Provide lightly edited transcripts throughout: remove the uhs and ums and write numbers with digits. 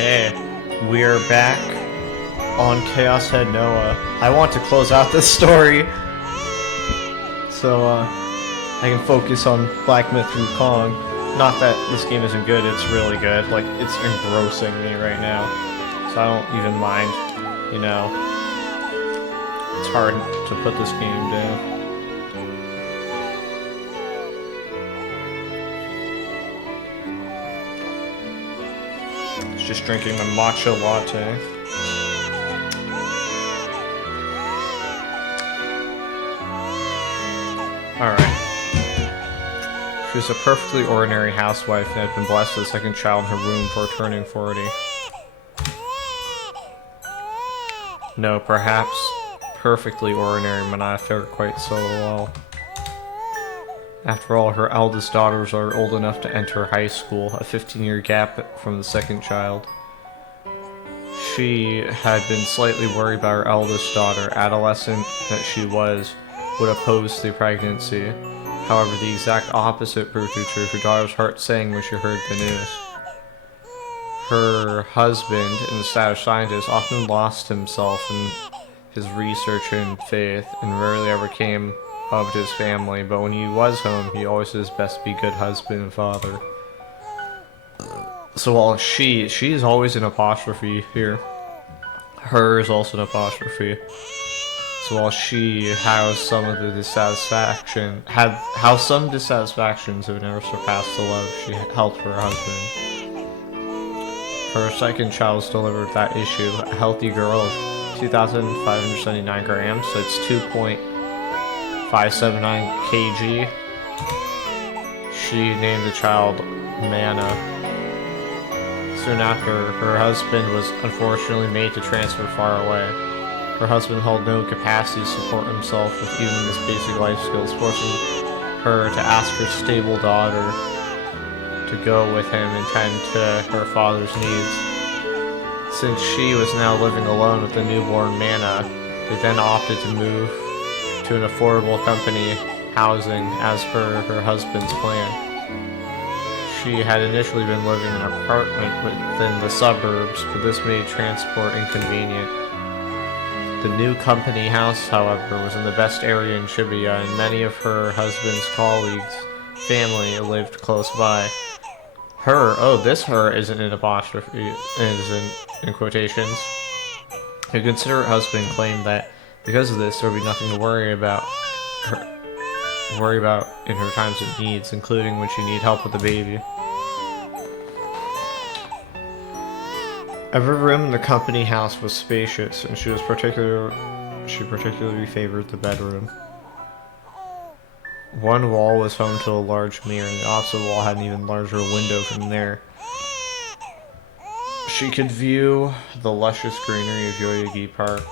Okay, we're back on Chaos Head Noah. I want to close out this story so I can focus on Black Myth Wukong. Not that this game isn't good, it's really good. Like, it's engrossing me right now. So I don't even mind, you know. It's hard to put this game down. Just drinking a matcha latte. Alright. She was a perfectly ordinary housewife and had been blessed with a second child in her womb before turning 40. No, perhaps perfectly ordinary might not fare quite so well. After all, her eldest daughters are old enough to enter high school, a 15-year gap from the second child. She had been slightly worried about her eldest daughter, adolescent that she was, would oppose the pregnancy. However, the exact opposite proved to be true. Her daughter's heart sank when she heard the news. Her husband, an established scientist, often lost himself in his research and faith, and rarely ever came home to his family, but when he was home, he always did his best to be a good husband and father. So while she is always an apostrophe here, her is also an apostrophe. So while she has some of the dissatisfaction, how some dissatisfactions have never surpassed the love she held for her husband. Her second child was delivered with that issue, a healthy girl of 2,579 grams, so it's 2.579 kg. She named the child Mana. Soon after, her husband was unfortunately made to transfer far away. Her husband held no capacity to support himself with even this basic life skills, forcing her to ask her stable daughter to go with him and tend to her father's needs. Since she was now living alone with the newborn Mana, they then opted to move to an affordable company housing as per her husband's plan. She had initially been living in an apartment within the suburbs, but this made transport inconvenient. The new company house, however, was in the best area in Shibuya, and many of her husband's colleagues' family lived close by. Her, this her isn't an apostrophe, isn't in quotations. Her considerate husband claimed that because of this, there would be nothing to worry about in her times of needs, including when she needed help with the baby. Every room in the company house was spacious, and she particularly favored the bedroom. One wall was home to a large mirror, and the opposite wall had an even larger window from there. She could view the luscious greenery of Yoyogi Park.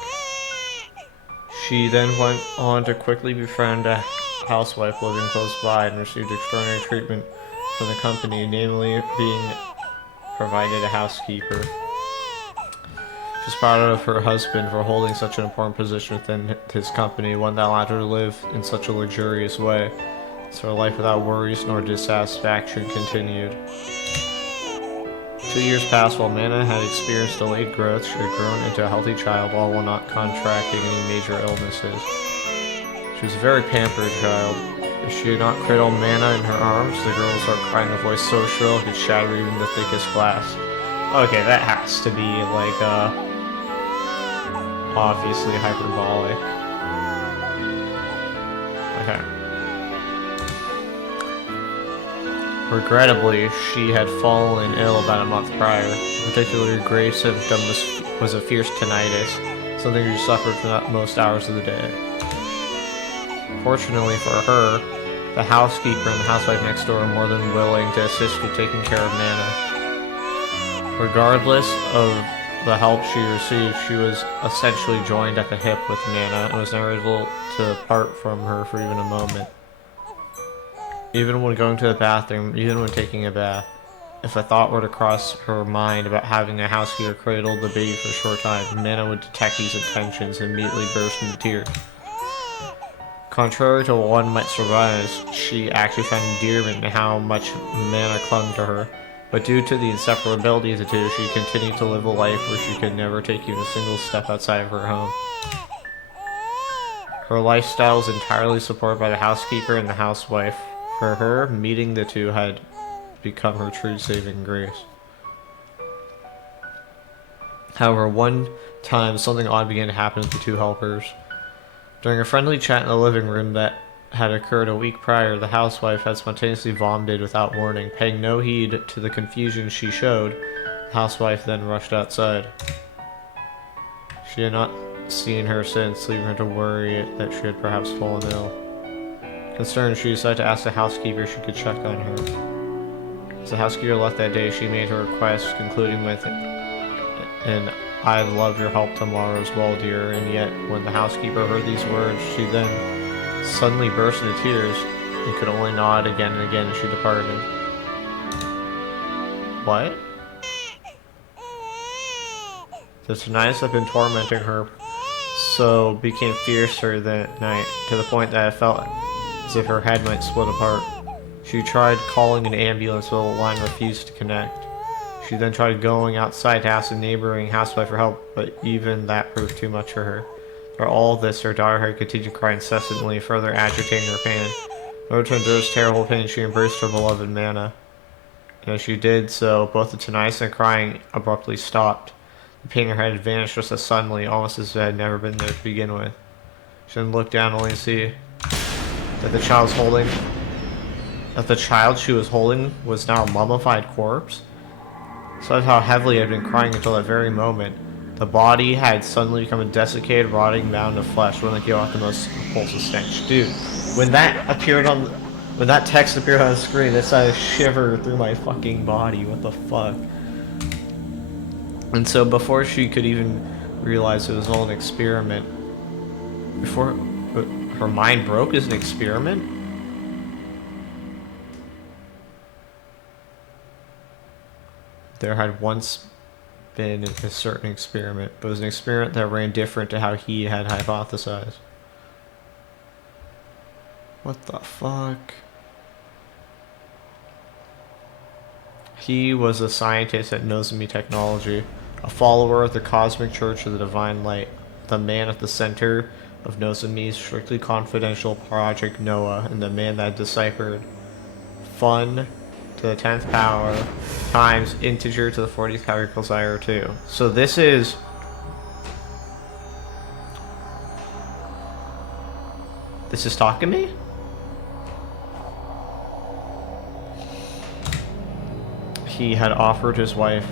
She then went on to quickly befriend a housewife living close by and received extraordinary treatment from the company, namely being provided a housekeeper. She was proud of her husband for holding such an important position within his company, one that allowed her to live in such a luxurious way. So her life without worries nor dissatisfaction continued. 2 years passed while Mana had experienced delayed growth. She had grown into a healthy child, all while not contracting any major illnesses. She was a very pampered child. If she had not cradled Mana in her arms, the girl would start crying in a voice so shrill it could shatter even the thickest glass. Okay, that has to be, like, obviously hyperbolic. Okay. Regrettably, she had fallen ill about a month prior. A particularly grave symptom was a fierce tinnitus, something she suffered for most hours of the day. Fortunately for her, the housekeeper and the housewife next door were more than willing to assist with taking care of Mana. Regardless of the help she received, she was essentially joined at the hip with Mana and was never able to part from her for even a moment. Even when going to the bathroom, even when taking a bath, if a thought were to cross her mind about having a housekeeper cradle the baby for a short time, Mana would detect these intentions and immediately burst into tears. Contrary to what one might surmise, she actually found endearment in how much Mana clung to her. But due to the inseparability of the two, she continued to live a life where she could never take even a single step outside of her home. Her lifestyle was entirely supported by the housekeeper and the housewife. For her, meeting the two had become her true saving grace. However, one time, something odd began to happen to the two helpers. During a friendly chat in the living room that had occurred a week prior, the housewife had spontaneously vomited without warning. Paying no heed to the confusion she showed, the housewife then rushed outside. She had not seen her since, leaving her to worry that she had perhaps fallen ill. Concerned, she decided to ask the housekeeper if she could check on her. As the housekeeper left that day, she made her request, concluding with, "And I'd love your help tomorrow as well, dear." And yet, when the housekeeper heard these words, she then suddenly burst into tears and could only nod again and again as she departed. What? The tinnitus had been tormenting her, so became fiercer that night, to the point that it felt as if her head might split apart. She tried calling an ambulance, but the line refused to connect. She then tried going outside to ask a neighboring housewife for help, but even that proved too much for her. For all this, her daughter had continued to cry incessantly, further agitating her pain. In order to endure this terrible pain, she embraced her beloved Mana. And as she did so, both the tinnitus and crying abruptly stopped. The pain in her head had vanished just as suddenly, almost as if it had never been there to begin with. She then looked down only to see that the child she was holding was now a mummified corpse. So how heavily I had been crying until that very moment. The body had suddenly become a desiccated, rotting mound of flesh, one that gave off the most repulsive stench. Dude, when that text appeared on the screen, it started to shiver through my fucking body. What the fuck? And so before she could even realize it was all an experiment, before her mind broke as an experiment, there had once been a certain experiment, but it was an experiment that ran different to how he had hypothesized. What the fuck? He was a scientist at Nozomi Technology, a follower of the Cosmic Church of the Divine Light, the man at the center of Nozomi's strictly confidential Project Noah, and the man that deciphered fun to the 10th power times integer to the 40th power equals IR2. So this is Takumi? He had offered his wife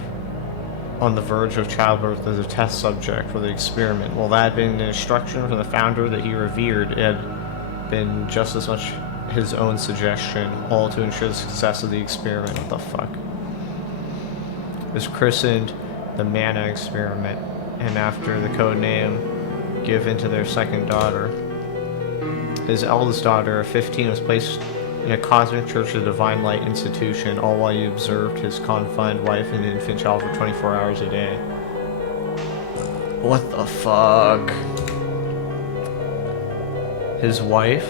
on the verge of childbirth as a test subject for the experiment. Well, that had been an instruction from the founder that he revered. It had been just as much his own suggestion, all to ensure the success of the experiment. What the fuck? It was christened the Mana Experiment, and after the code name given to their second daughter. His eldest daughter, 15, was placed in a Cosmic Church of the Divine Light institution, all while he observed his confined wife and infant child for 24 hours a day. What the fuck? His wife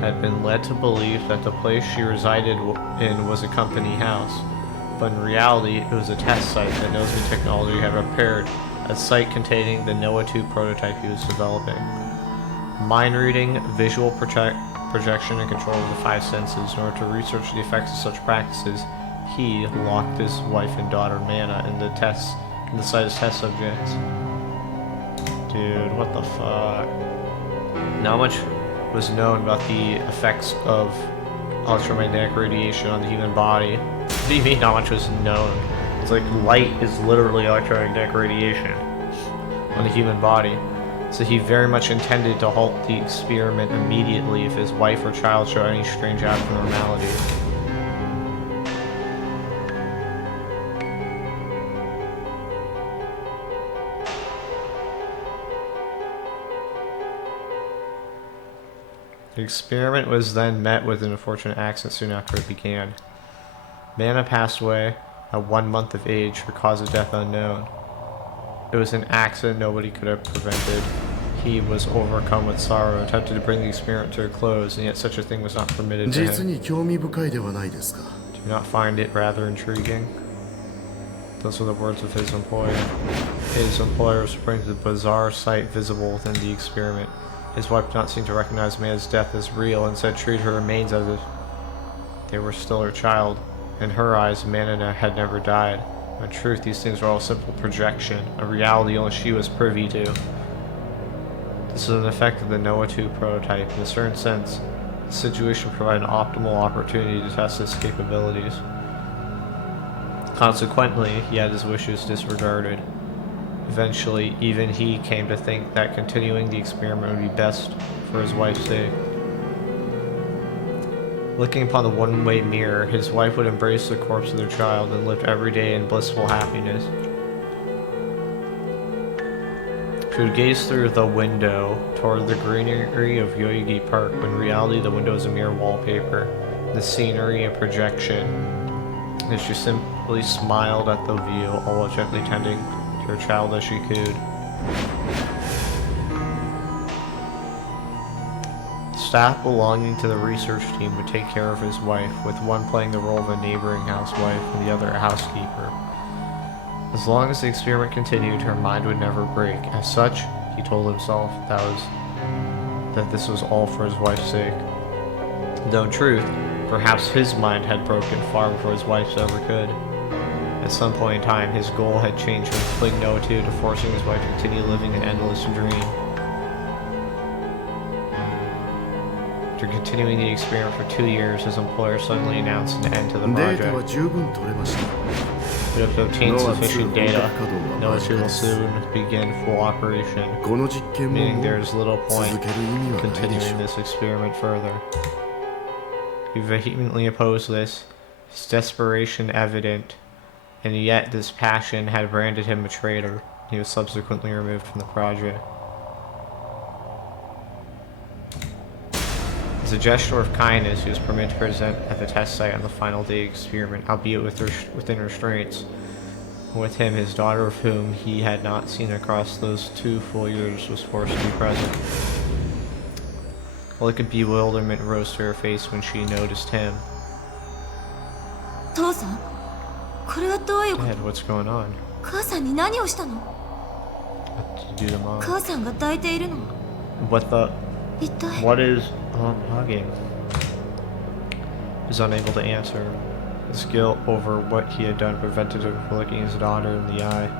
had been led to believe that the place she resided in was a company house, but in reality it was a test site that Nozomi Technology had prepared, a site containing the Noah 2 prototype he was developing. Mind reading, visual projection, and control of the five senses. In order to research the effects of such practices, he locked his wife and daughter Mana in the site as test subjects. Dude, what the fuck? Not much was known about the effects of electromagnetic radiation on the human body. What do you mean not much was known? It's like light is literally electromagnetic radiation on the human body. So he very much intended to halt the experiment immediately if his wife or child showed any strange abnormality. The experiment was then met with an unfortunate accident soon after it began. Mana passed away at 1 month of age, her cause of death unknown. It was an accident nobody could have prevented. He was overcome with sorrow, attempted to bring the experiment to a close, and yet such a thing was not permitted to him. To Do not find it rather intriguing? Those were the words of his employer. His employer was referring to the bizarre sight visible within the experiment. His wife did not seem to recognize Amanda's death as real, and instead treated her remains as if they were still her child. In her eyes, Amanda had never died. In truth, these things were all simple projection, a reality only she was privy to. This is an effect of the Noah 2 prototype. In a certain sense, the situation provided an optimal opportunity to test its capabilities. Consequently, he had his wishes disregarded. Eventually, even he came to think that continuing the experiment would be best for his wife's sake. Looking upon the one-way mirror, his wife would embrace the corpse of their child and lived every day in blissful happiness. She would gaze through the window toward the greenery of Yoyogi Park, when in reality the window is a mere wallpaper, the scenery a projection, and she simply smiled at the view, all while gently tending to her child as she could. Staff belonging to the research team would take care of his wife, with one playing the role of a neighboring housewife and the other a housekeeper. As long as the experiment continued, her mind would never break. As such, he told himself that this was all for his wife's sake. Though in truth, perhaps his mind had broken far before his wife's ever could. At some point in time, his goal had changed from fling Noah 2 to forcing his wife to continue living an endless dream. After continuing the experiment for 2 years, his employer suddenly announced an end to the project. But if to obtain sufficient data, Noah 2 will soon begin full operation, meaning there is little point in continuing this experiment further. He vehemently opposed this, his desperation evident, and yet this passion had branded him a traitor. He was subsequently removed from the project. As a gesture of kindness, he was permitted to present at the test site on the final day of the experiment, albeit within restraints. With him, his daughter, of whom he had not seen across those 2 full years, was forced to be present. A look of bewilderment rose to her face when she noticed him. Dad, what's going on? What did you do to Mom? What is hugging? He was unable to answer. His guilt over what he had done prevented him from looking his daughter in the eye.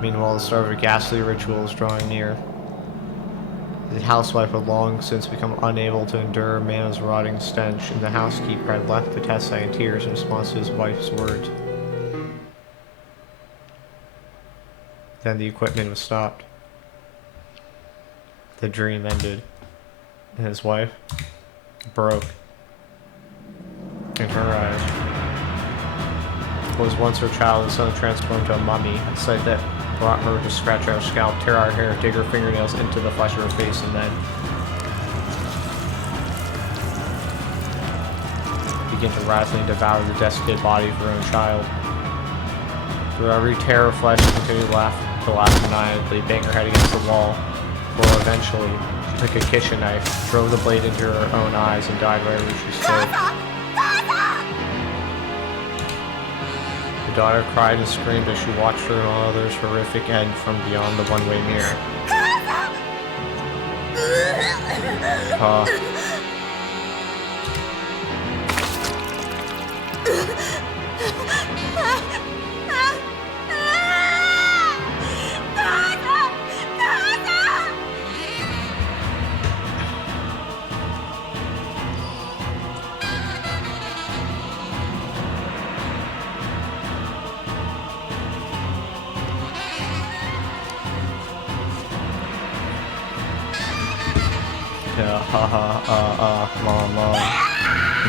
Meanwhile, the start of a ghastly ritual was drawing near. The housewife had long since become unable to endure Amanda's rotting stench, and the housekeeper had left the test site in tears in response to his wife's words. Then the equipment was stopped. The dream ended, and his wife broke. In her eyes, what was once her child is suddenly transformed to a mummy, a sight that brought her to scratch out her scalp, tear out her hair, dig her fingernails into the flesh of her face, and then begin to wrathfully devour the desiccated body of her own child. Through every tear of flesh, she continued to laugh maniacally, bang her head against the wall, before eventually she took a kitchen knife, drove the blade into her own eyes, and died right where she stood. The daughter cried and screamed as she watched her mother's horrific end from beyond the one-way mirror. Mom.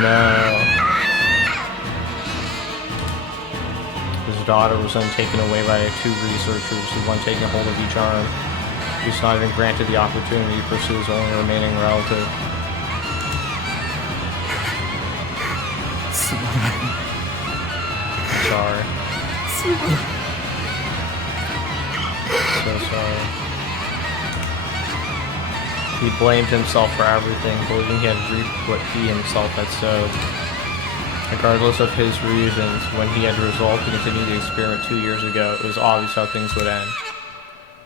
No. His daughter was then taken away by 2 researchers, who one taking hold of each arm. He was not even granted the opportunity to pursue his only remaining relative. I'm sorry. So sorry. He blamed himself for everything, believing he had reaped what he himself had sowed. Regardless of his reasons, when he had resolved to continue the experiment 2 years ago, it was obvious how things would end.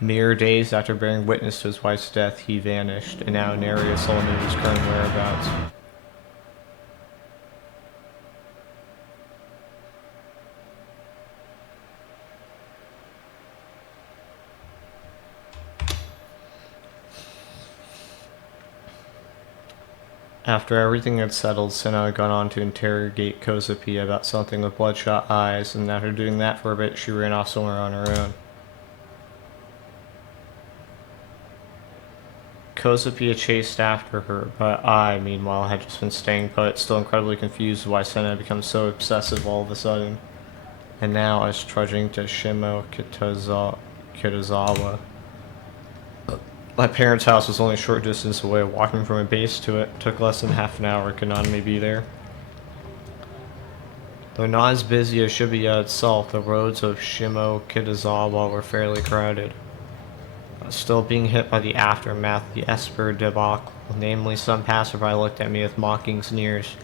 Mere days after bearing witness to his wife's death, he vanished, and now nary a soul knew his current whereabouts. After everything had settled, Senna had gone on to interrogate Kozapi about something with bloodshot eyes, and after doing that for a bit, she ran off somewhere on her own. Kozapi had chased after her, but I, meanwhile, had just been staying put, still incredibly confused why Senna had become so obsessive all of a sudden. And now I was trudging to Shimo Kitazawa. My parents' house was only a short distance away. Walking from a base to it took less than half an hour. Could Nanami be there? Though not as busy as Shibuya itself, the roads of Shimo Kitazawa were fairly crowded. I was still being hit by the aftermath of the Esper debacle. Namely, some passerby looked at me with mocking sneers,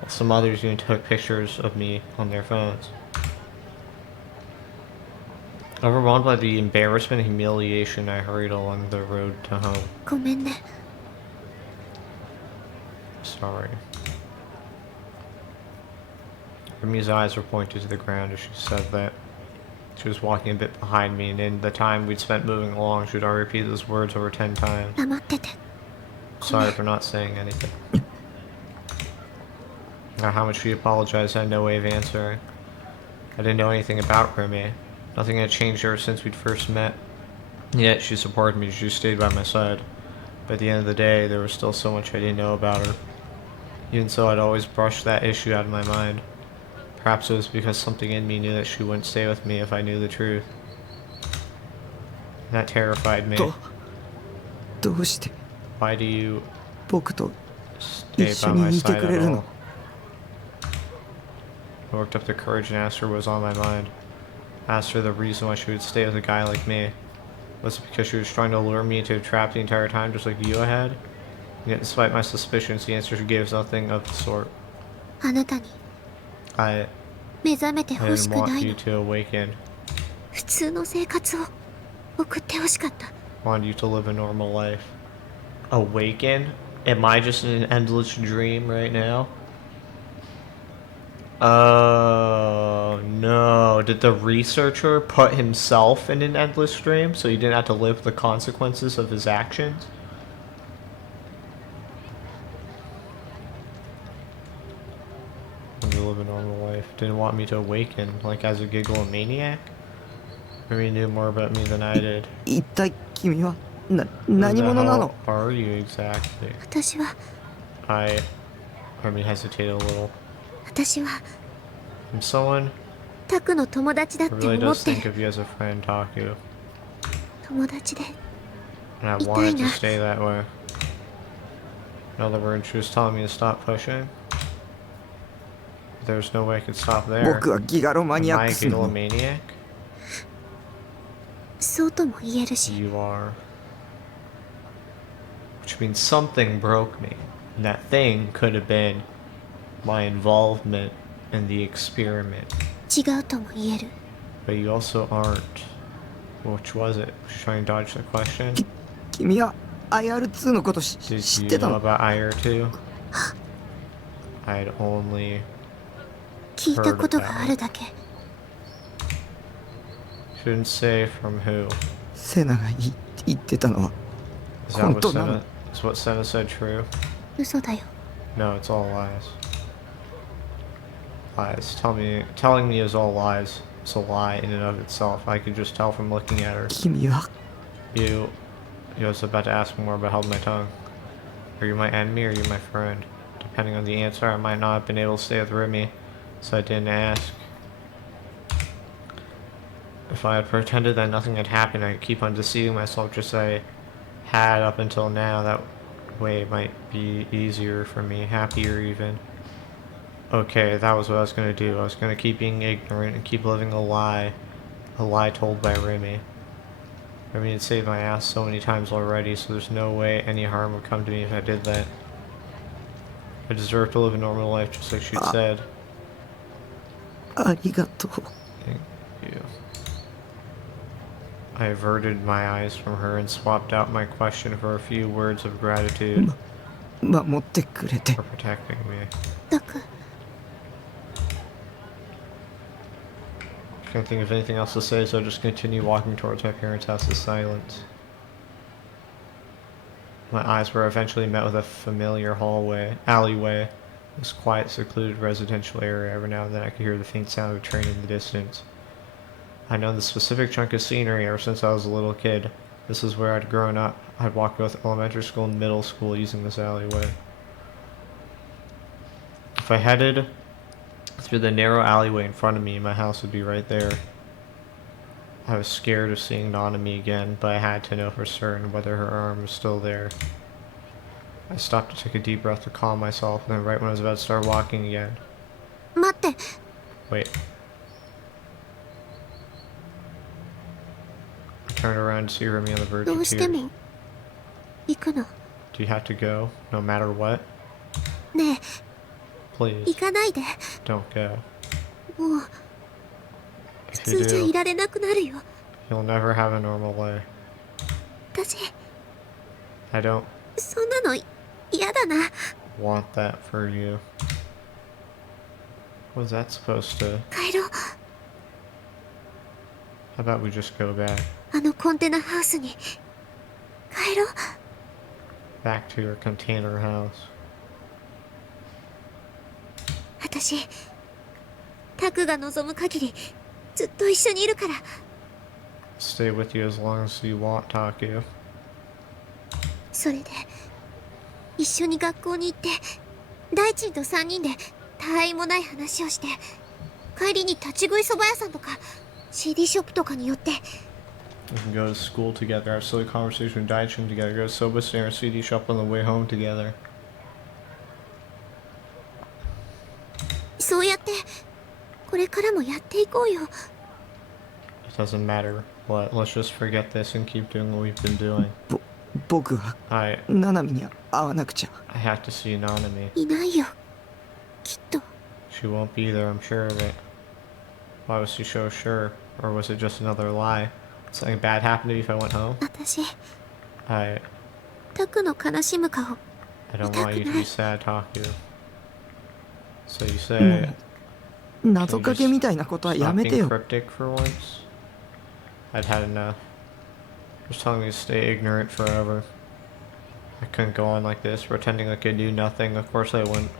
while some others even took pictures of me on their phones. Overwhelmed by the embarrassment and humiliation, I hurried along the road to home. ごめんね。 Sorry. Remi's eyes were pointed to the ground as she said that. She was walking a bit behind me, and in the time we'd spent moving along, she'd already repeated those words over 10 times. 黙ってて。 Sorry for not saying anything. Now, how much she apologized, I had no way of answering. I didn't know anything about Remi. Nothing had changed ever since we'd first met. Yet, she supported me, she stayed by my side. But at the end of the day, there was still so much I didn't know about her. Even so, I'd always brushed that issue out of my mind. Perhaps it was because something in me knew that she wouldn't stay with me if I knew the truth. That terrified me. どうして Why do you 僕と stay 一 by 緒に my いて side くれ at る all? の I worked up the courage and asked her what was on my mind. I asked her the reason why she would stay with a guy like me. Was it because she was trying to lure me into a trap the entire time, just like you had? And yet, despite my suspicions, the answer she gave was nothing of the sort. あなたに I 目覚めてほし didn't くな want い you の。 to awaken. 普通の生活を送ってほしかった。 Wanted you to live a normal life. Awaken? Am I just in an endless dream right now? Oh no. Did the researcher put himself in an endless dream so he didn't have to live the consequences of his actions? To live a normal life. Didn't want me to awaken, like as a gigglomaniac? Maybe he knew more about me than I did. 一体君は Who 何 the 者な hell の are you exactly? 私は Remy hesitated a little. 私は I'm someone タクの友達だっ who て really 思っ does て think る。 of you as a friend, Taku. 友達で And I wanted to stay that way. In other words, she was telling me to stop pushing. There's no way I could stop there. 僕はギガロマ Am ニアッ I a クスの gigglomaniac? そうとも言えるし。 You are. Which means something broke me. And that thing could have been my involvement in the experiment. 違うとも言える。 But you also aren't. Which was it? Was she trying to dodge the question? 君は IR2 のこと知 Did っ you てた know の about IR2? I'd only 聞いたことがあるだけ。 shouldn't say from who. セナが言ってたのは Is that 本 what 当なの Senna, is what Senna said true? 嘘だよ。 No, it's all lies. Lies. Telling me is all lies. It's a lie in and of itself. I could just tell from looking at her. 君は You was about to ask more, but held my tongue. Are you my enemy or are you my friend? Depending on the answer, I might not have been able to stay with Remy, so I didn't ask. If I had pretended that nothing had happened, I'd keep on deceiving myself just as I had up until now. That way it might be easier for me, happier even. Okay, that was what I was going to do. I was going to keep being ignorant and keep living a lie told by Remy. Remy had saved my ass so many times already, so there's no way any harm would come to me if I did that. I deserve to live a normal life just like she said. ありがとう。 Thank you. I averted my eyes from her and swapped out my question for a few words of gratitude 守ってくれて for protecting me. タク、 Can't think of anything else to say, so I just continue walking towards my parents' house in silence. My eyes were eventually met with a familiar alleyway. This quiet, secluded residential area. Every now and then I could hear the faint sound of a train in the distance. I know the specific chunk of scenery ever since I was a little kid. This is where I'd grown up. I'd walk both elementary school and middle school using this alleyway. If I headed through the narrow alleyway in front of me, my house would be right there. I was scared of seeing Nanami again, but I had to know for certain whether her arm was still there. I stopped to take a deep breath to calm myself, and then right when I was about to start walking again... 待って。 Wait. I turned around to see Remy on the verge ど of うして tears. も行くの。 Do you have to go, no matter what? ねえ、 Please, 行かないで。 don't go. もう If 普 you 通じゃ do, いられなくなるよ。 you'll never have a normal life. 私、 I don't そんなの嫌だな。 want that for you. What was that supposed to... 帰ろう。 How about we just go back? あのコンテナハウスに。帰ろう。 Back to your container house. 私、タクが望む限りずっと一緒にいるから。 Stay with you as long as you want, Taku. それで一緒に学校に行って大臣と3人で他愛もない話をして、帰りに立ち食いそば屋さんとか CD ショップとかに寄って。 We can go to school together, have silly conversation with Daichin together, go to Soba Stand or CD shop on the way home together. そうやってこれからもやっていこうよ。 It doesn't matter what, let's just forget this and keep doing what we've been doing. 僕は I ナナミに会わなくちゃ。 have to see Nanami. いないよ、きっと。 She won't be there, I'm sure of it. Why was she so sure? Or was it just another lie? Something bad happened to me if I went home? 私、 I タクの悲しむ顔 don't want you to be sad, Taku. So you も say う謎かけみたいなことはや stop めて being よ。 cryptic for once? I'd had enough. Just telling me to stay ignorant forever. I couldn't go on like this, pretending like I knew nothing. Of course I wouldn't.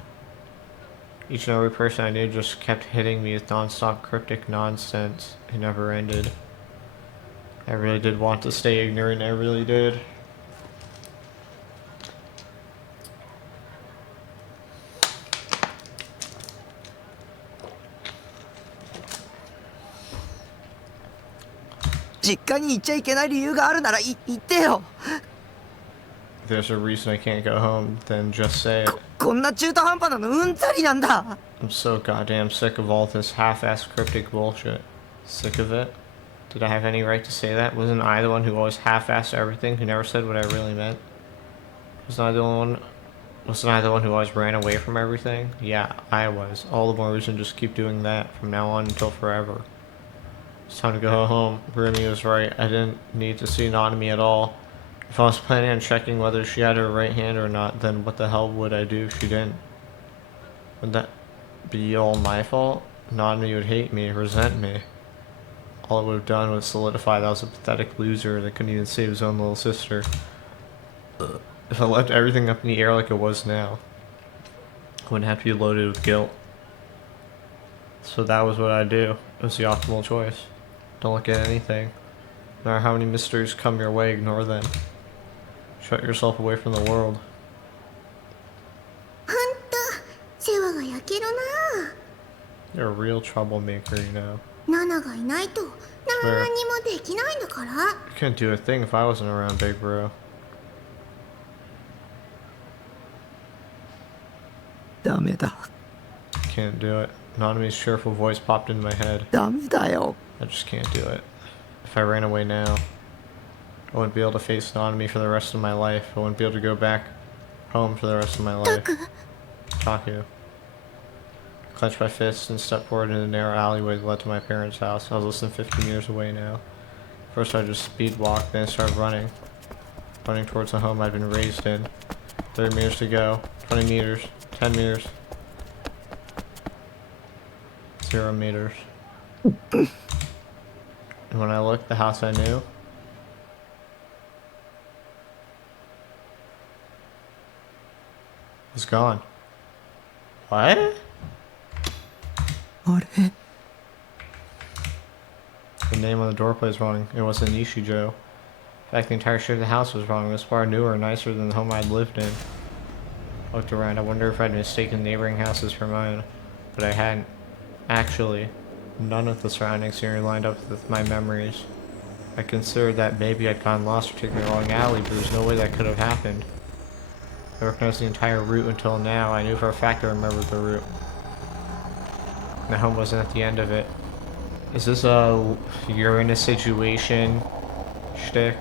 Each and every person I knew just kept hitting me with non-stop cryptic nonsense. It never ended. I really did want to stay ignorant, I really did.「実家に行っちゃいけない理由があるなら言ってよ。 If there's a reason I can't go home, then just say it. こんな中途半端なのうんざりなんだ。 I'm so goddamn sick of all this half-assed cryptic bullshit. Sick of it? Did I have any right to say that? Wasn't I the one who always half-assed everything, who never said what I really meant? Wasn't I the one who always ran away from everything? Yeah, I was. All the more reason to just keep doing that from now on until forever. It's time to go home. Remy was right. I didn't need to see Nanami at all. If I was planning on checking whether she had her right hand or not, then what the hell would I do if she didn't? Would that be all my fault? Nanami would hate me, resent me. All it would have done was solidify that I was a pathetic loser that couldn't even save his own little sister. If I left everything up in the air like it was now, I wouldn't have to be loaded with guilt. So that was what I'd do. It was the optimal choice. Don't look at anything. No matter how many mysteries come your way, ignore them. Shut yourself away from the world. ほんと世話が焼ける You're a real troublemaker, you know. な。ナナがいないと何にもできないんだから。 You couldn't do a thing if I wasn't around, big bro. ダメだ。 Can't do it. Nanami's cheerful voice popped into my head. ダメだよ。 I just can't do it. If I ran away now, I wouldn't be able to face Nanami for the rest of my life. I wouldn't be able to go back home for the rest of my タ life. ク、 Taku. clenched my fists and stepped forward in the narrow alleyway that led to my parents' house. I was less than 50 meters away now. First I just speed walked, then I started running. Running towards the home I'd been raised in. 30 meters to go. 20 meters. 10 meters. 0 meters. And when I looked, the house I knew was gone. What? あれ The name on the doorplate was wrong. It wasn't Nishijo. In fact, the entire shape of the house was wrong. It was far newer and nicer than the home I'd lived in. I looked around. I wonder if I'd mistaken neighboring houses for mine. But I hadn't. Actually, none of the surrounding scenery lined up with my memories. I considered that maybe I'd gone lost or taken the wrong alley, but there's no way that could have happened. I recognized the entire route until now. I knew for a fact I remembered the route. The home wasn't at the end of it. Is this a you're in a situation shtick?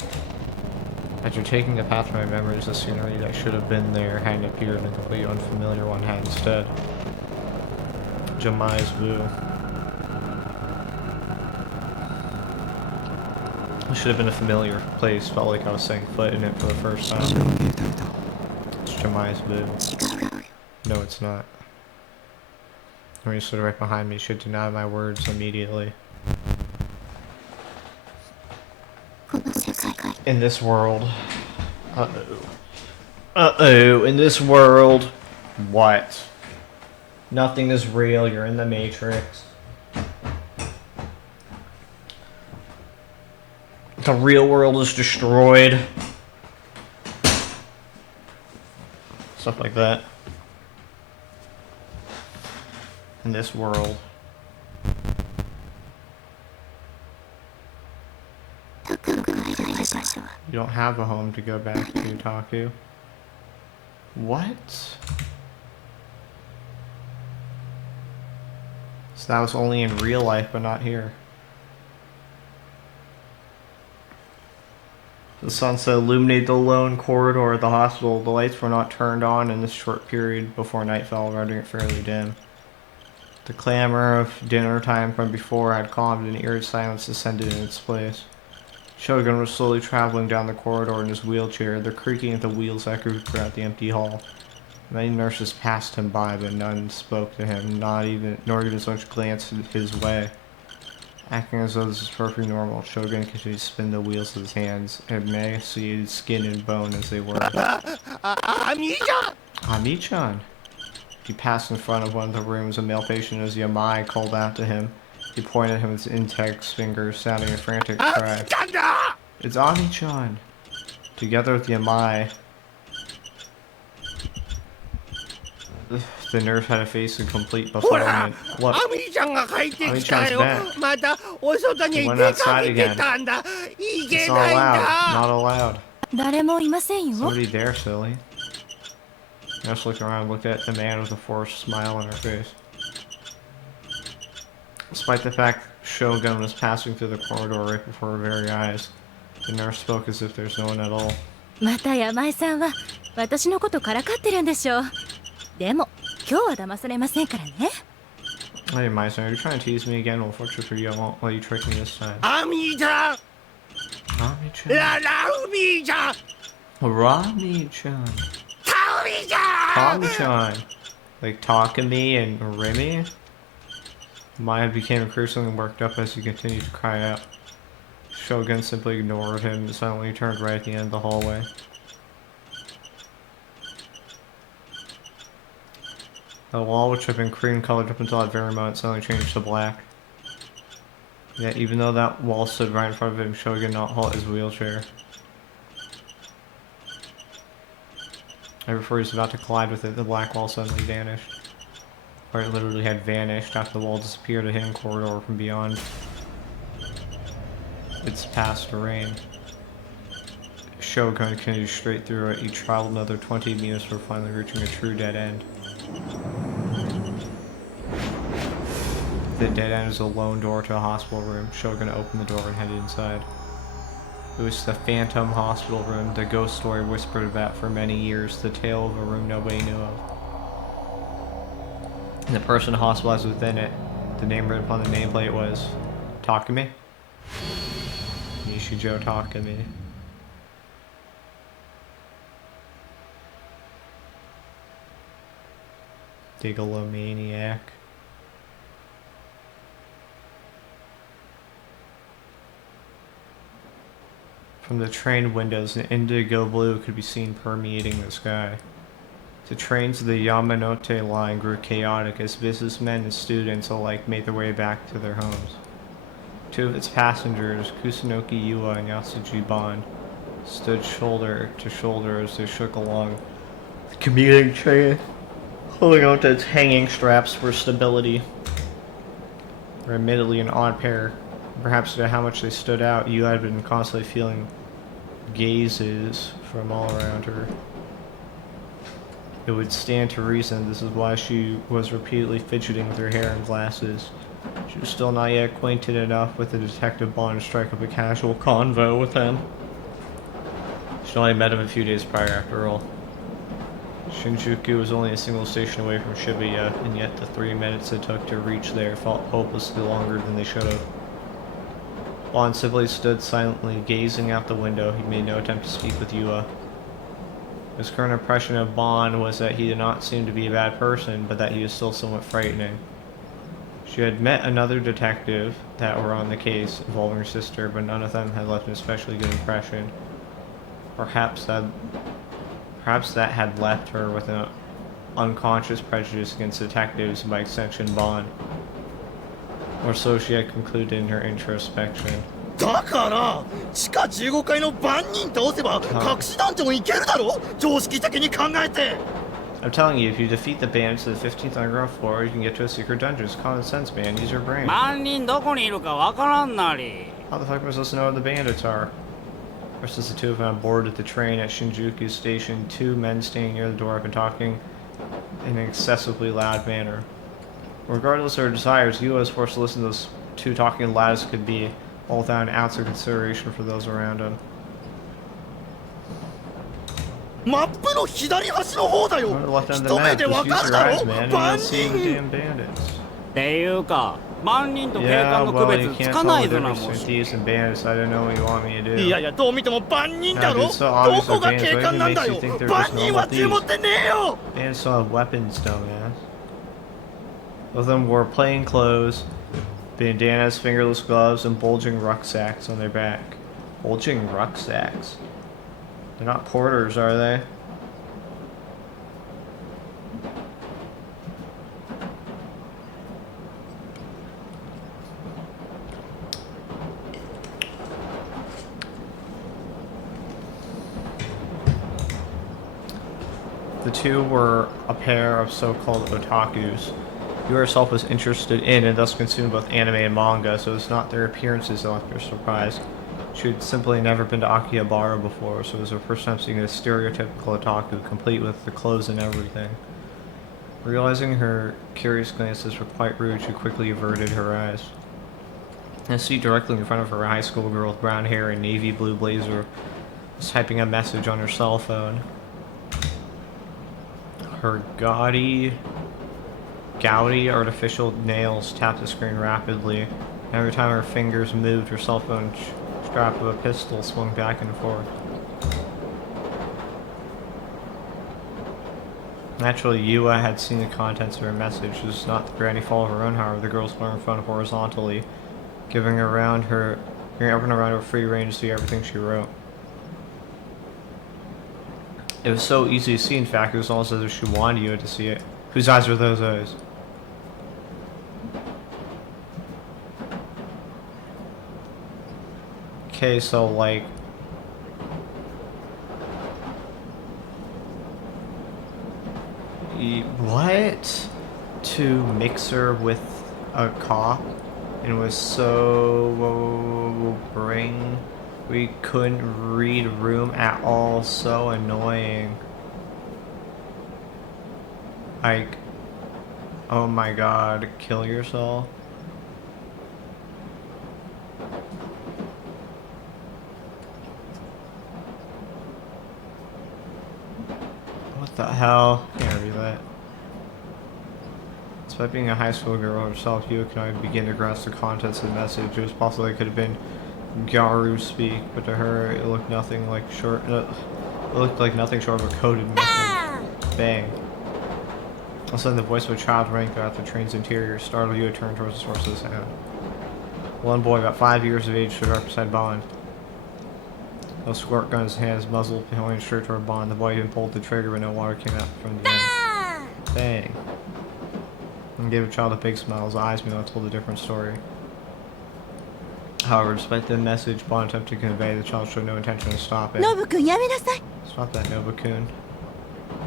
After taking the path from my memories, the scenery that should have been there hadn't appeared, and a completely unfamiliar one had instead. Jamai's Vu. It should have been a familiar place. Felt like I was setting foot in it for the first time. 後ろにいる人いた It's Jamai's Vu. No, it's not. When you stood right behind me, she denied my words immediately. In this world. In this world. What? Nothing is real, you're in the Matrix. The real world is destroyed. Stuff like that. In this world. You don't have a home to go back to, Taku. What? So that was only in real life, but not here. The sunset illuminated the lone corridor at the hospital. The lights were not turned on in this short period before night fell, rendering it fairly dim. The clamor of dinner time from before had calmed, and eerie silence descended in its place. Shogun was slowly traveling down the corridor in his wheelchair. The creaking of the wheels echoed throughout the empty hall. Many nurses passed him by, but none spoke to him, nor even so much glanced his way. Acting as though this was perfectly normal, Shogun continued to spin the wheels of his hands, emaciated skin and bone as they were. Ami-chan! He passed in front of one of the rooms. A male patient as Yamai called out to him. He pointed at him with his index finger, sounding a frantic cry. It's Ami-chan! Together with Yamai, the nurse had a face in complete befuddlement. What? Ami-chan's back. He went outside again. It's not allowed. Not allowed. 誰もいませんよ。 Somebody there, silly. Nurse looked around and looked at the man with a forced smile on her face. Despite the fact Shogun was passing through the corridor right before her very eyes, the nurse spoke as if there's no one at all. また山井さんは私のことからかってるんでしょう。でも今日は騙されませんからね。 Hey, Meister, are you trying to tease me again? Well, fortunately, I won't let you trick me this time. Ami-chan! Rami-chan. Rami-chan! Rami-chan. Tommy-chan! Tommy-chan. Like Takumi and Remy? Maya became increasingly worked up as he continued to cry out. Shogun simply ignored him and suddenly turned right at the end of the hallway. The wall, which had been cream colored up until that very moment, suddenly changed to black. Yet, even though that wall stood right in front of him, Shogun did not halt his wheelchair. Right before he was about to collide with it, the black wall suddenly vanished. Or it literally had vanished after the wall disappeared, a hidden corridor from beyond its past rain. Shogun continued straight through it. He traveled another 20 meters before finally reaching a true dead end. The dead end is a lone door to a hospital room. Shogun opened the door and headed inside. It was the Phantom Hospital Room, the ghost story whispered about for many years, the tale of a room nobody knew of. And the person hospitalized within it, the name written upon the nameplate was Takumi. Nishijo Takumi. Digalomaniac. From the train windows, an indigo blue could be seen permeating the sky. The trains of the Yamanote line grew chaotic as businessmen and students alike made their way back to their homes. Two of its passengers, Kusunoki Yua and Yasuji Ban, stood shoulder to shoulder as they shook along the commuting train, holding onto its hanging straps for stability. They're admittedly an odd pair. Perhaps due to how much they stood out, Yua had been constantly feeling gazes from all around her. It would stand to reason this is why she was repeatedly fidgeting with her hair and glasses. She was still not yet acquainted enough with the detective Bond to strike up a casual convo with him. She'd only met him a few days prior, after all. Shinjuku was only a single station away from Shibuya, and yet the 3 minutes it took to reach there felt hopelessly longer than they should have. Bond simply stood silently, gazing out the window. He made no attempt to speak with Yua. His current impression of Bond was that he did not seem to be a bad person, but that he was still somewhat frightening. She had met another detective that were on the case involving her sister, but none of them had left an especially good impression. Perhaps that had left her with an unconscious prejudice against detectives, and by extension Bond. Or so she had concluded in her introspection. だから地下15階の番人倒せば隠しダンジョン行けるだろ常識的に考えて I'm telling you, if you defeat the bandits to the 15th underground floor, you can get to a secret dungeon. It's common sense, man. Use your brain. 万人どこにいるかわからんなり How the fuck am I supposed to know where the bandits are? First, as the two of them on board at the train at Shinjuku Station, two men standing near the door have been talking in an excessively loud manner. Regardless of their desires, Yua is forced to listen to those two talking loud as could be, all without an ounce of consideration for those around him. マップの左端の方だよ On the left end of the 一目 map, でわ just か use る your だ eyes, ろ man, and 番 you'll see the 人 damn bandits. っていうか万人と警 Yeah, 官の区 well, 別 you つ can't か tell ない the ぞな difference も between し thieves and bandits. I don't know what you want me to do. いやいやどう見ても番人だ Nah, ろ dude, so ど obvious こ they're が bandits. 警 What 官なん even だ makes よ you think they're 番 just 人 normal は銃持 thieves? ってねえよ Bandits still have weapons, dumbass. Both of them wore plain clothes, bandanas, fingerless gloves, and bulging rucksacks on their back. Bulging rucksacks? They're not porters, are they? The two were a pair of so-called otakus. Yu herself was interested in and thus consumed both anime and manga, so it's not their appearances that left her surprised. She had simply never been to Akihabara before, so it was her first time seeing a stereotypical otaku, complete with the clothes and everything. Realizing her curious glances were quite rude, she quickly averted her eyes. A seat directly in front of her, a high school girl with brown hair and navy blue blazer was typing a message on her cell phone. Her gaudy artificial nails tapped the screen rapidly, and every time her fingers moved, her cell phone strap of a pistol swung back and forth. Naturally, Yua had seen the contents of her message. It was not the granny fault of her own, however. The girl swung her phone horizontally, giving everyone around her free rein to see everything she wrote. It was so easy to see, in fact, it was almost as if she wanted you to see it. Whose eyes were those eyes? Okay, so, like... What? To mix her with a cop? And was so... boring. We couldn't read room at all. So annoying. Like, oh my god, kill yourself. What the hell? Can't read that. It's Despite being a high school girl herself, Yua could not begin to grasp the contents of the message. It was possible it could have been Garu speak, but to her it looked nothing like short. It looked like nothing short of a coded message. Bang. All of a sudden, the voice of a child rang throughout the train's interior. Startled, Yua turned towards the source of the sound. One boy, about 5 years of age, stood up beside Bond. A squirt gun in his hands, muzzle pointing straight toward Bond. The boy even pulled the trigger, but no water came out from the end. Bang. And gave the child a big smile. His eyes meanwhile told a different story. However, despite the message Bond attempted to convey, the child showed no intention to stop it. ノブ君やめなさい Stop that, Nobakun.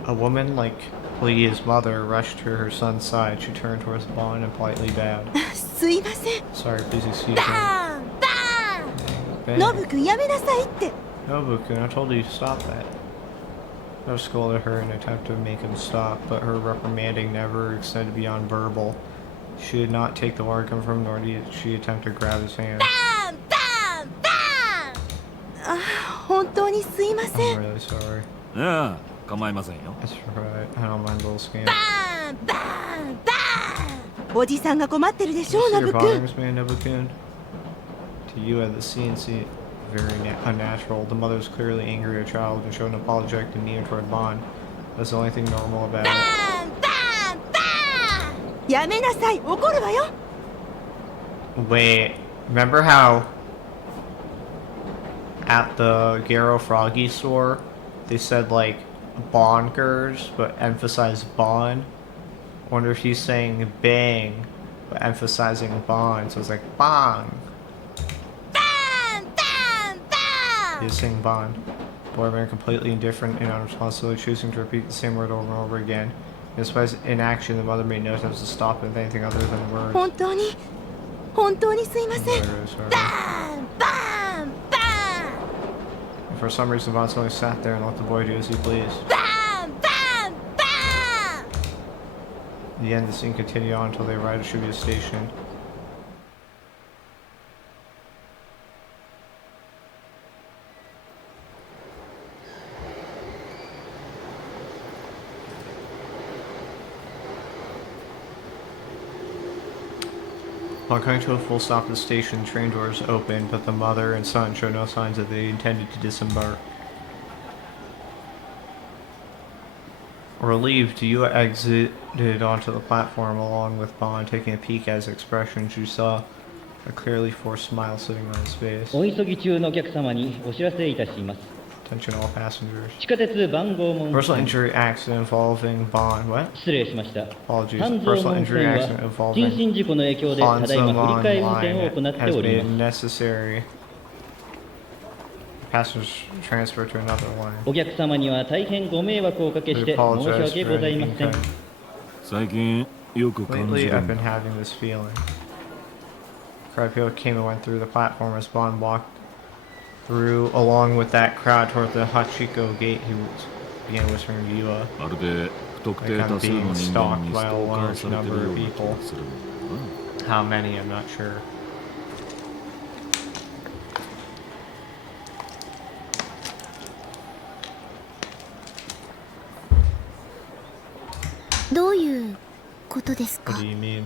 A woman like Lee's mother rushed to her son's side. She turned towards Bond and politely bowed. すいません Sorry, please excuse me. バーンバーン Bang. ノブ君やめなさいって Nobakun, I told you to stop that. No scolded her in an attempt to make him stop, but her reprimanding never extended beyond verbal. She did not take the water gun from him, nor did she attempt to grab his hand. バーンバーンバーンあ本当にすいませ I'm ん really sorry. ああ構いませんよ That's right. I don't mind a little scam. バーンバーンバーンおじさんが困ってるでしょ You see ノ your ブ bothering 君 this man, Nobakun? To you, the CNC very unnatural. The mother was clearly angry at her child and showed an apologetic demeanor toward Bond. That's the only thing normal about バ it. ーンバーンバーンやめなさい怒るわよ Wait, remember how at the Garo Froggy store they said like bonkers but emphasized Bond? I wonder if he's saying bang but emphasizing Bond, so it's like bang. バーンバーンバーン He's saying Bond. Boy remained completely indifferent and unresponsive, choosing to repeat the same word over and over again. Despite his inaction, the mother made no attempts to stop it with anything other than words. 本当にすいま I'm せん very sorry. バーンバーンバーン And for some reason, Bond suddenly sat there and let the boy do as he pleased. バーンバーンバーン In the end, the scene continued on until they arrived at Shibuya Station. Upon coming to a full stop at the station, train doors opened, but the mother and son showed no signs that they intended to disembark. Relieved, you exited onto the platform along with Bond, taking a peek at his expressions. You saw a clearly forced smile sitting on his face. お急ぎ中のお客様にお知らせいたします。 Attention all passengers. 地下鉄番号門 Personal 線 injury accident involving Bond. What? 失礼しました。 Apologies. 半蔵 Personal 門 injury 線 accident は人 involving 身事故の影響でただいま Hansom 振り替え運転を Line 行って has おり made ま it す。 necessary. Passengers transfer to another line. お客様には大変ご迷惑をおかけ We して申し apologize 訳 for ございま anything せん done.。最近よく感じ Lately, る I've ん been だ having this feeling. Crowd came and went through the platform as Bond walked through along with that crowd toward the Hachiko gate. He began whispering to Yua. まるで不特定多数の人間にストーカーされてるような気がするんだな How many, I'm not sure. どういうことですか What do you mean?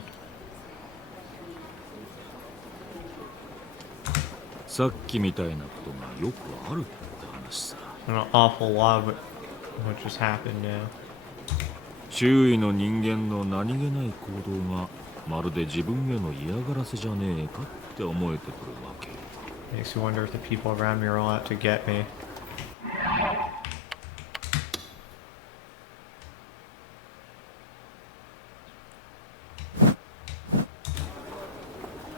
さっきみたいなことがよくあるって話さ An awful lot of what just happened now. 周囲の人間の何気ない行動がまるで自分への嫌がらせじゃねえかって思えてくるわけ Makes you wonder if the people around me are all out to get me.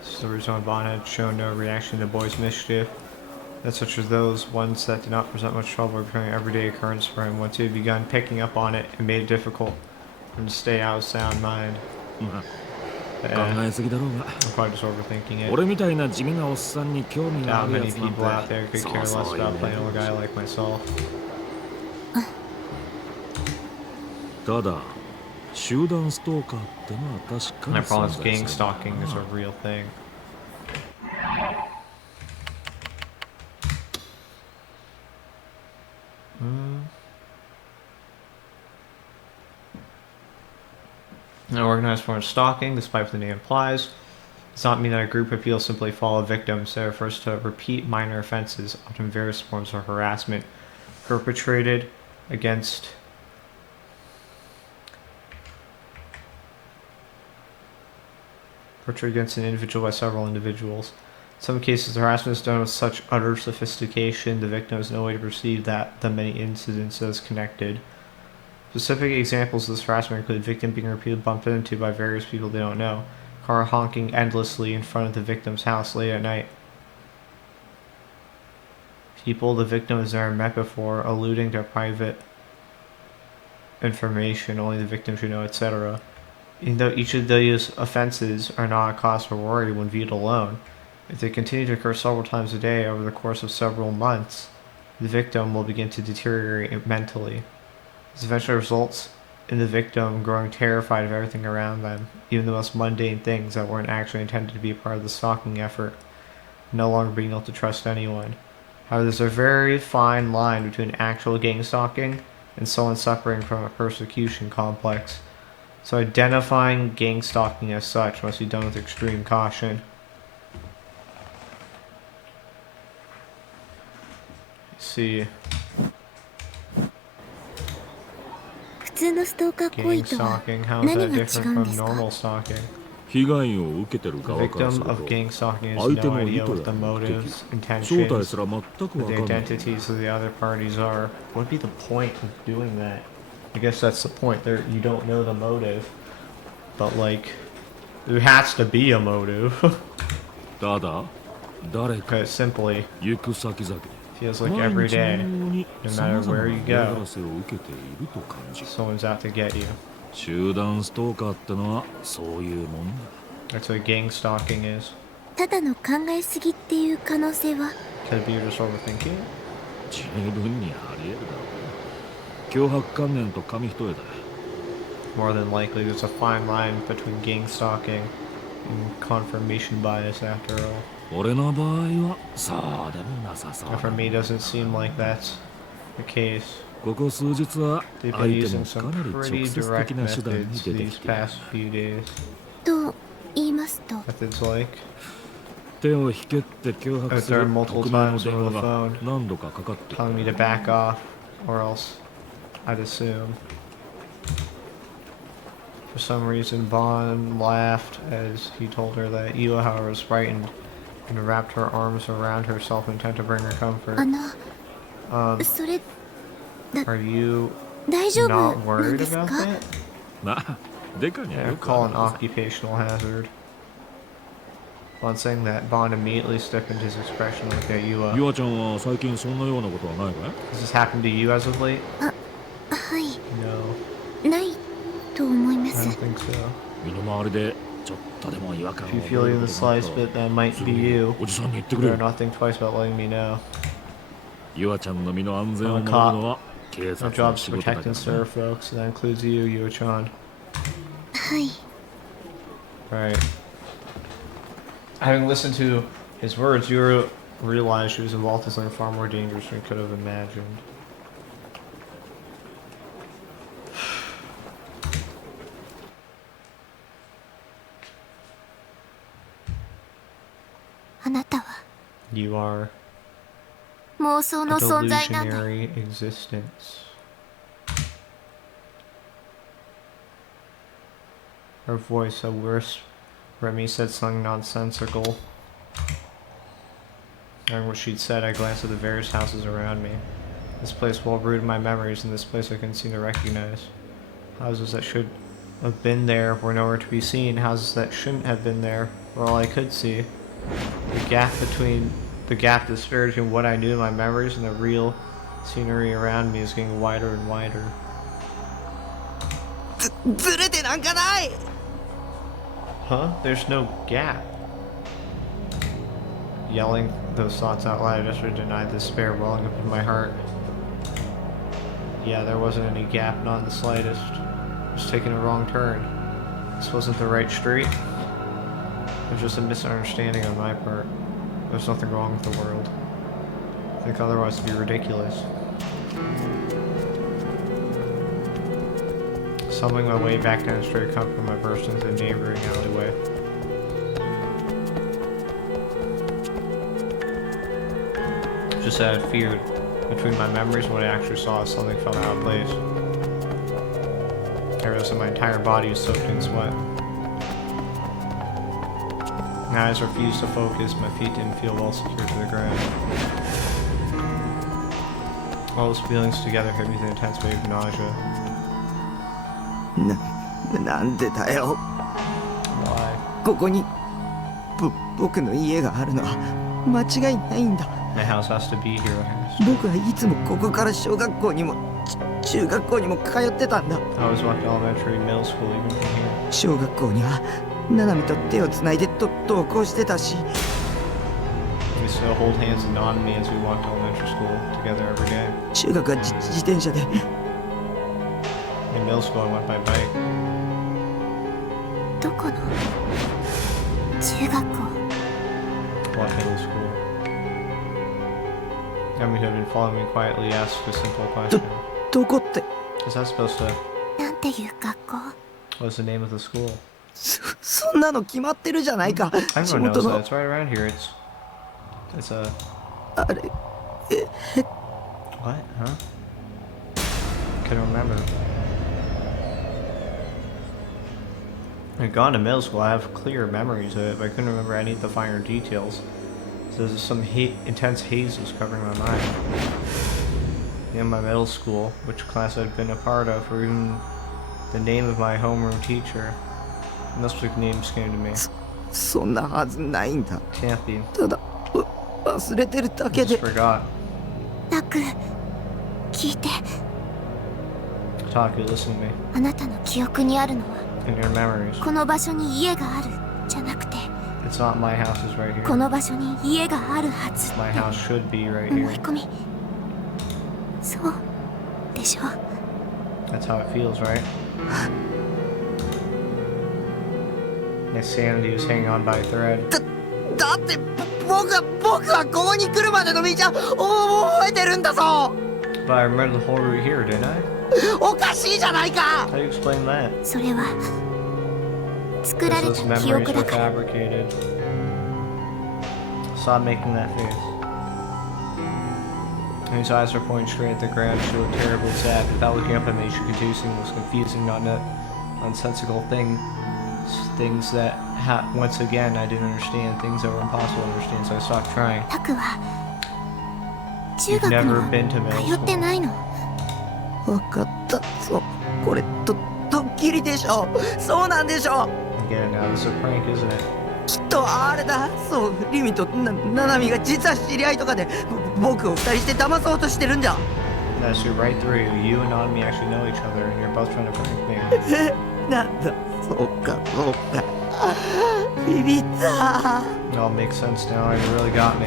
This is the reason why Bond had shown no reaction to the boy's mischief. That such as those ones that did not present much trouble were becoming an everyday occurrence for him. Once he had begun picking up on it, it made it difficult for him to stay out of sound mind. 考 I'm えすぎだろうが probably just overthinking it. 俺みたいな地味なおっさんに興味があ Not るや many つなん people out て there could そ care う less そういう about ね playing a guy like myself. ただ集団ストーカーってのは確か My に problem 存 is 在 gang する stalking is a real thing. An organized form of stalking, despite what the name implies, does not mean that a group of people simply follow victims. It refers to repeat minor offenses, often various forms of harassment, perpetrated against an individual by several individuals. In some cases, the harassment is done with such utter sophistication the victim has no way to perceive that the many incidents as connected. Specific examples of this harassment include victim being repeatedly bumped into by various people they don't know, car honking endlessly in front of the victim's house late at night, people the victim has never met before alluding to private information only the victim should know, etc. Even though each of these offenses are not a cause for worry when viewed alone, if they continue to occur several times a day over the course of several months, the victim will begin to deteriorate mentally. This eventually results in the victim growing terrified of everything around them, even the most mundane things that weren't actually intended to be a part of the stalking effort, no longer being able to trust anyone. However, there's a very fine line between actual gang stalking and someone suffering from a persecution complex. So identifying gang stalking as such must be done with extreme caution. See, 普通のストーカー行 gang 為とは stalking, how is 何 that が違 different うん from ですか？ normal stalking? 被害を受けてる The 側からす victim る of と gang stalking 相 has 手 no の意 idea 図 what the や目的 motives, 正体 intentions, すら全く what 分 the かんない identities of the other parties are. What would be the point of doing that? I guess that's the point. There, you don't know the motive, but like, there has to be a motive. ただ誰か Because simply 行く先々で feels like 毎 every 日のよ day うに no 様 matter 々 where な you 嫌が go, らせを受けていると感じる someone's out to get you. 集団ストーカーってのはそういうもんだ That's what gang stalking is. ただの考えすぎっていう可能性は？ Could it be you're just overthinking it? 十分にあり得るだろう脅迫観念と紙一重だ More than likely, there's a fine line between gang stalking and confirmation bias after all. 俺の場合はそうでもなさそう And for me, it doesn't seem like that's the case. ここ数日は They've 相 been 手 using も some かなり pretty 直接 direct 的な手段に methods 出て these きている past few days. と言いますと？ Methods like 手を引けって脅迫する There are multiple 匿名の times 電 over 話 the が phone 何度かかかって telling me to back off, or else I'd assume. For some reason, Vaughn laughed as he told her that Ila, however, was frightened and wrapped her arms around herself, intent to bring her comfort. それ are you 大丈夫 not なん worried です about か？ that? なあデカには Yeah, よく call あ an るはず occupational hazard. On saying that, Bond immediately stepped into his expression like that. ユアちゃんは最近そんなようなことはないかい Has this happened to you as of late? はい、 No, ないと思いま I す。 don't think so. 身の回りでちょっとでも違和感を If you 覚 feel える even こ the とがあった slightest ら bit that might すぐ be に you, おじさんに言ってくれ better not think twice about letting me know. ユアちゃんの身の安全を I'm 守 a るのは警 Our 察の job's 仕 to 事だ protect か and ら serve ね folks. That includes you, Yuo-chan. はい。 Right. Having listened to his words, you realized she was involved in something far more dangerous than you could have imagined. あなたは You are 妄想 a の存在なんだ。 delusionary existence. Her voice, a worse, Remy said something nonsensical. Knowing what she'd said, I glanced at the various houses around me. This place well rooted in my memories, and this place I couldn't seem to recognize. Houses that should have been there were nowhere to be seen. Houses that shouldn't have been there were all I could see. The gap disappeared between what I knew in my memories and the real scenery around me is getting wider and wider. ずれてなんかない。 Huh? There's no gap. Yelling those thoughts out loud, I just denied the despair welling up in my heart. Yeah, there wasn't any gap, not in the slightest. I was taking a wrong turn. This wasn't the right street. It was just a misunderstanding on my part. There's nothing wrong with the world. I think otherwise it'd be ridiculous. Stumbling my way back down the street, comfort my burst into the neighboring alleyway. Just that I feared. Between my memories and what I actually saw, something felt out of place. I realized that my entire body was soaked in sweat. My eyes refused to focus, my feet didn't feel well secured to the ground. All those feelings together hit me with an intense wave of nausea. なんでだよ。 Why? ここに僕の家があるのは間違いないんだ。 My house has to be here. 僕はいつもここから小学校にも中学校にも通ってたんだ。 I always walked to elementary, middle school, even from here. 小学校にはナナミと手をつないで登校してたし、 We still hold hands and nod me as we walked to elementary school together every day. 中学は自転車で、 In middle school, I went by bike. どこの中学校？ What middle school? Everyone who had been following me quietly asked a simple question. どこって。 Is that supposed to... なんていう学校？ What's the name of the school? そんなの決まってるじゃないか。地 Everyone 元 knows that. の It's right around here. It's a... あれ What? Huh? Couldn't remember. I'd gone to middle school. I have clear memories of it, but I couldn't remember any of the finer details. So there's some intense haze was covering my mind. In my middle school, which class I'd been a part of, or even the name of my homeroom teacher. No specific names came to me. そんなはずないんだ。 Can't be. ただ忘れてるだ I け just で。 forgot. タク、聞いて。 Taku, listen to me. あなたの記憶にあるのは In your memories. この場所に家があるじゃなくて、 It's not my house is right こ here. の場所に家があるはずって My house should be right 思 here. い込み。そうでしょ。 That's how it feels, right? My sanity was hanging on by a thread. だって僕はここに来るまでの道は覚えてるんだぞ。 But I remember the whole route here, didn't I? おかしいじゃないか。 How do you explain that? それは作ら Because れ those た記 memories 憶 were だから。 fabricated. Stop making that face. And his eyes were pointing straight at the ground. She looked terribly sad. Without looking up at me, she continued saying the most confusing, nonsensical things that, once again, I didn't understand. Things that were impossible to understand, so I stopped trying. タクは中 You've 学に never は been to middle 通って school. ないの。わかったぞ。これドッキリでしょ。そうなんでしょ。 Again, now this is a prank, isn't it? きっとあれだ。そう、リミとナナミが実は知り合いとかで僕を二人して騙そうとしてるんじゃ。 That's you right through you. You and Nanami actually know each other, and you're both trying to prank me. なんだ。そうかそうか。ビビった。 It all makes sense now. It really got me.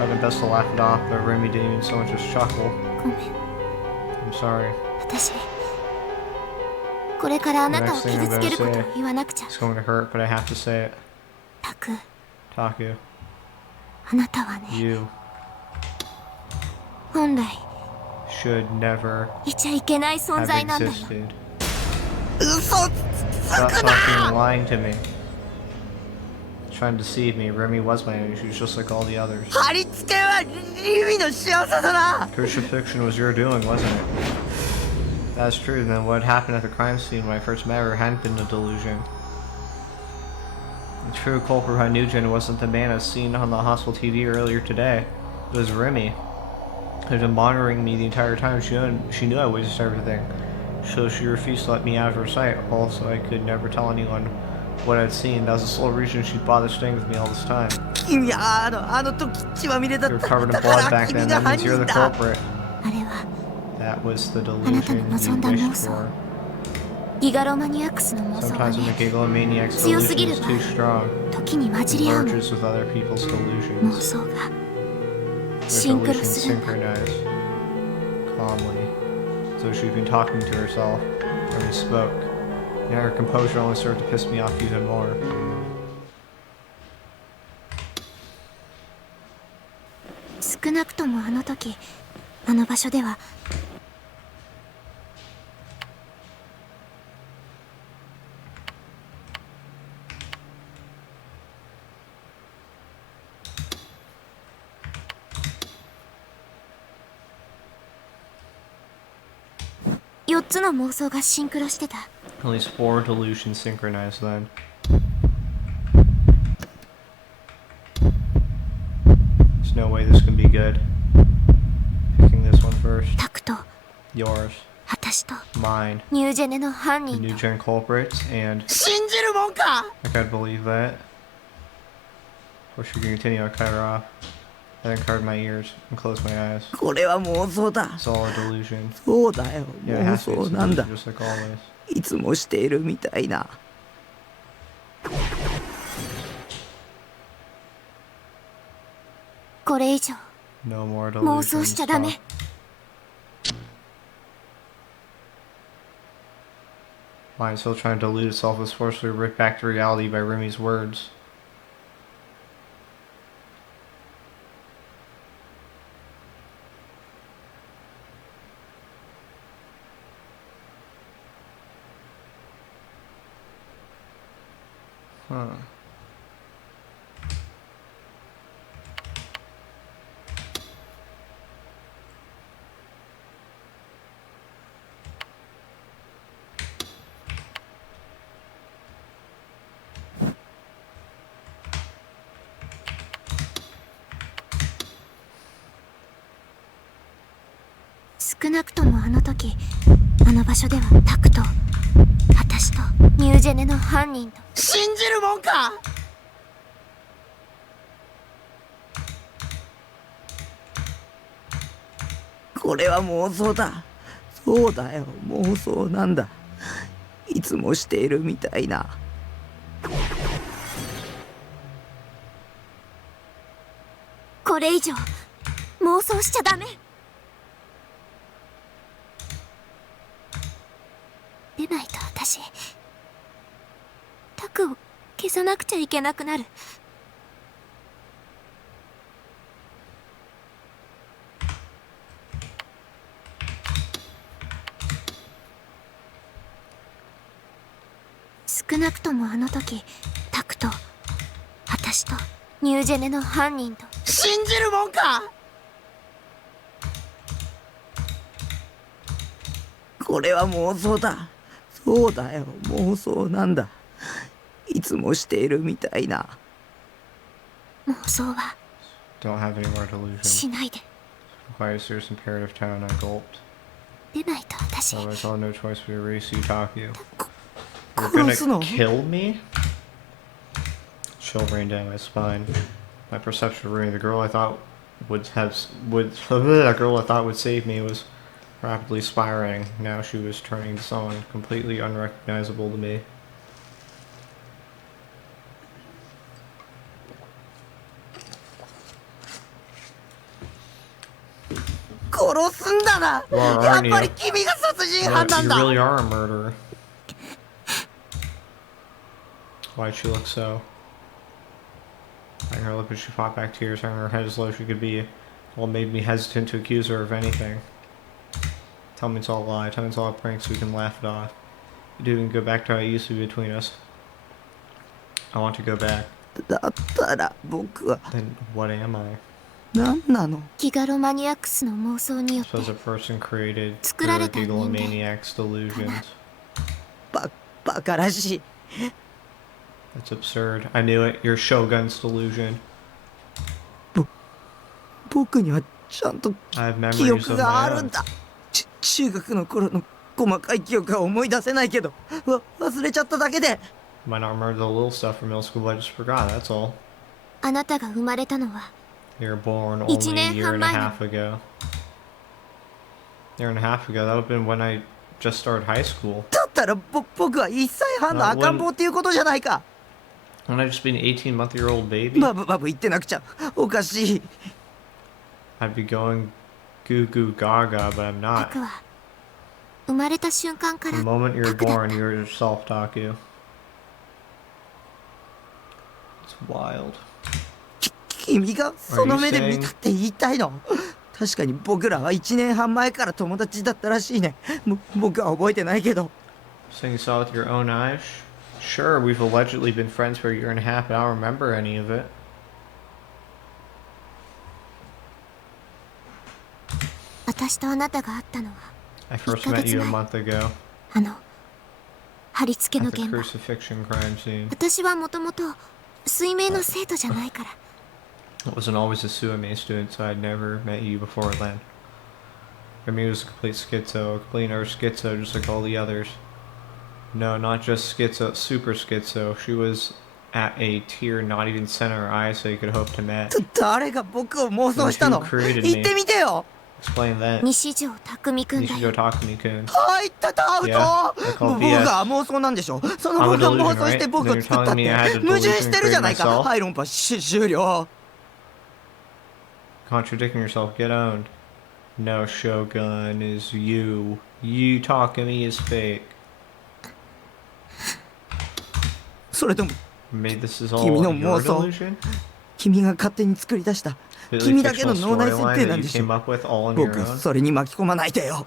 I've been best to laugh it off, but Remy didn't even so much as chuckle. ごめん。 I'm sorry. 私これからあなたを傷つけることを言わなくちゃ。 It's going to hurt, but I have to say it. タク、 Taku, あなたはね、 you 本来 should never いちゃいけない存 have 在なんだよ。 existed. 嘘 Stop fucking lying to me. Trying to deceive me. Remy was my enemy. She was just like all the others. 貼り付けはリミの仕業だな。 Crucifixion was your doing, wasn't it? That's true. Then what happened at the crime scene when I first met her hadn't been a delusion. The true culprit I knew, Jen, wasn't the man I was seen on the hospital TV earlier today. It was Remy. Had been monitoring me the entire time. She knew I witnessed everything. So she refused to let me out of her sight. Also, I could never tell anyone what I'd seen. That was the sole reason she bothered staying with me all this time. 君あの時血まみれだ You っ were た。 covered in だか blood ら back 君 then. が That 犯 means you're 人 the だ。 culprit. あれは That was the あなたの delusion 望ん you だ妄 wished 想。 for. ギガロマニアックスの妄想が Sometimes when ね、 the gigalomaniac's 強すぎ delusion る is わ。 too strong, 時に混じ it り合うの。 merges with other people's 妄 delusions. 想が Their シンクロ delusions するんだ。 synchronize calmly. So she'd been talking to herself when we spoke. Now her composure only served to piss me off even more. 少なくともあの時あの場所では4つの妄想がシンクロしてた。 At least 4 delusions synchronized then. There's no way this can be good. Picking this one first. タクト、 Yours. 私と Mine. ニュージェネの犯 The 人 new と gen culprits, and 信じるもんか。 I can't believe that. Or should we continue? I'll cut her off. I then covered my ears and closed my eyes. これは妄想だ。 It's all a delusion. そうだよ、 Yeah, it 妄 has to be 想 a なんだ。 delusion, just like always. いつもしているみたいな。これ以上 No more 妄想し delusions. ちゃダメ。 Mind still trying to delude itself is forcefully ripped back to reality by Remy's words. Huh. .少なくともあの時あの場所ではタクと私とニュージェネの犯人と信じるもんか。これは妄想だ。そうだよ、妄想なんだ。いつもしているみたいな。これ以上妄想しちゃダメ。でないと私タクを消さなくちゃいけなくなる。少なくともあの時タクと私とニュージェネの犯人と信じるもんか。これは妄想だ。そうだよ、妄想なんだ。いつもしているみたいな。妄想は Don't have any more delusions. しないで。 Requires serious imperative tone. I gulped. でないと私 Otherwise, I'll have no choice but to erase you, Taku. 殺 You're すの？ gonna kill me? Chill ran down my spine. My perception of Rumi, the girl I thought that girl I thought would save me, was rapidly spiraling. Now she was turning to someone completely unrecognizable to me. 殺すんだな。 Well, やっ aren't ぱり you? 君が殺人 Look, 犯なん you だ。 really are a murderer. Why'd she look so? Biting her lip as she fought back tears, having her head as low as she could be. All made me hesitant to accuse her of anything. Tell me it's all a lie. Tell me it's all a prank so we can laugh it off. You do even go back to how it used to be between us. I want to go back. だったら僕は Then what am I? 何なの？ギガロマニアックスの妄想によって Suppose a person created 作られた人間。 Gigalomaniac's delusions. バカらしい。 That's absurd. I knew it. You're Shogun's delusion. 僕にはちゃんと I have 記 memories 憶 of があ my るん own. だ。中学の頃の細かい記憶は思い出せないけど、忘れちゃっただけで。 Might not remember the little stuff from middle school, but I just forgot. That's all. あなたが生まれたのは You were born only 1 a 年 year 半 and a 前の half ago. Year and a half ago. That would have been when I just started high school. だったら僕は1歳半の赤ん坊っていうことじゃないか。 Wouldn't I just be an 18-month-old baby? バブ言ってなくちゃおかしい。 I'd be going goo goo gaga, but I'm タ not. クは生まれた瞬間か The ら moment you're タクだっ born, た。 you're yourself, Taku. It's wild. 君がその目で見たって言いたいの？確かに僕らは1年半前から友達だったらしいね。僕は覚えてないけど。 Saying you saw with your own eyes? Sure, we've allegedly been friends for a year and a half, but I don't remember any of it. 私とあなたが会ったのは I first met you a month ago あの貼り付けの at the 現場。 crucifixion crime scene. 私はもともと水明の生徒じゃないから。 I wasn't always a Suame student, so I'd never met you before then. Remy was a complete schizo, a complete utter schizo, just like all the others. No, not just schizo, super schizo. She was at a tier not even center eyes, so you could hope to met. 誰が僕を妄想したの？ Who created 言ってみてよ。 Explain that. 西条匠くんだ Nishijo よ。 Takumi-kun. はいったとアウト。 Yeah, I call 僕 BS. が妄想なんでしょ。その I'm a 僕が delusion, 妄想して right? 僕を Then you're 作ったっ telling me て I had a 矛盾 delusion してるじゃない create か。 myself? はい論破終了。 Contradicting yourself, get owned. No, Shogun is you. You Takumi is fake. それとも Maybe this is all 君の your 妄想。 delusion? 君が勝手に作り出した Completely 君だけの fictional 脳内設 storyline 定 that なん you でしょ。 came up with all on your 僕 own? それに巻き込まないでよ。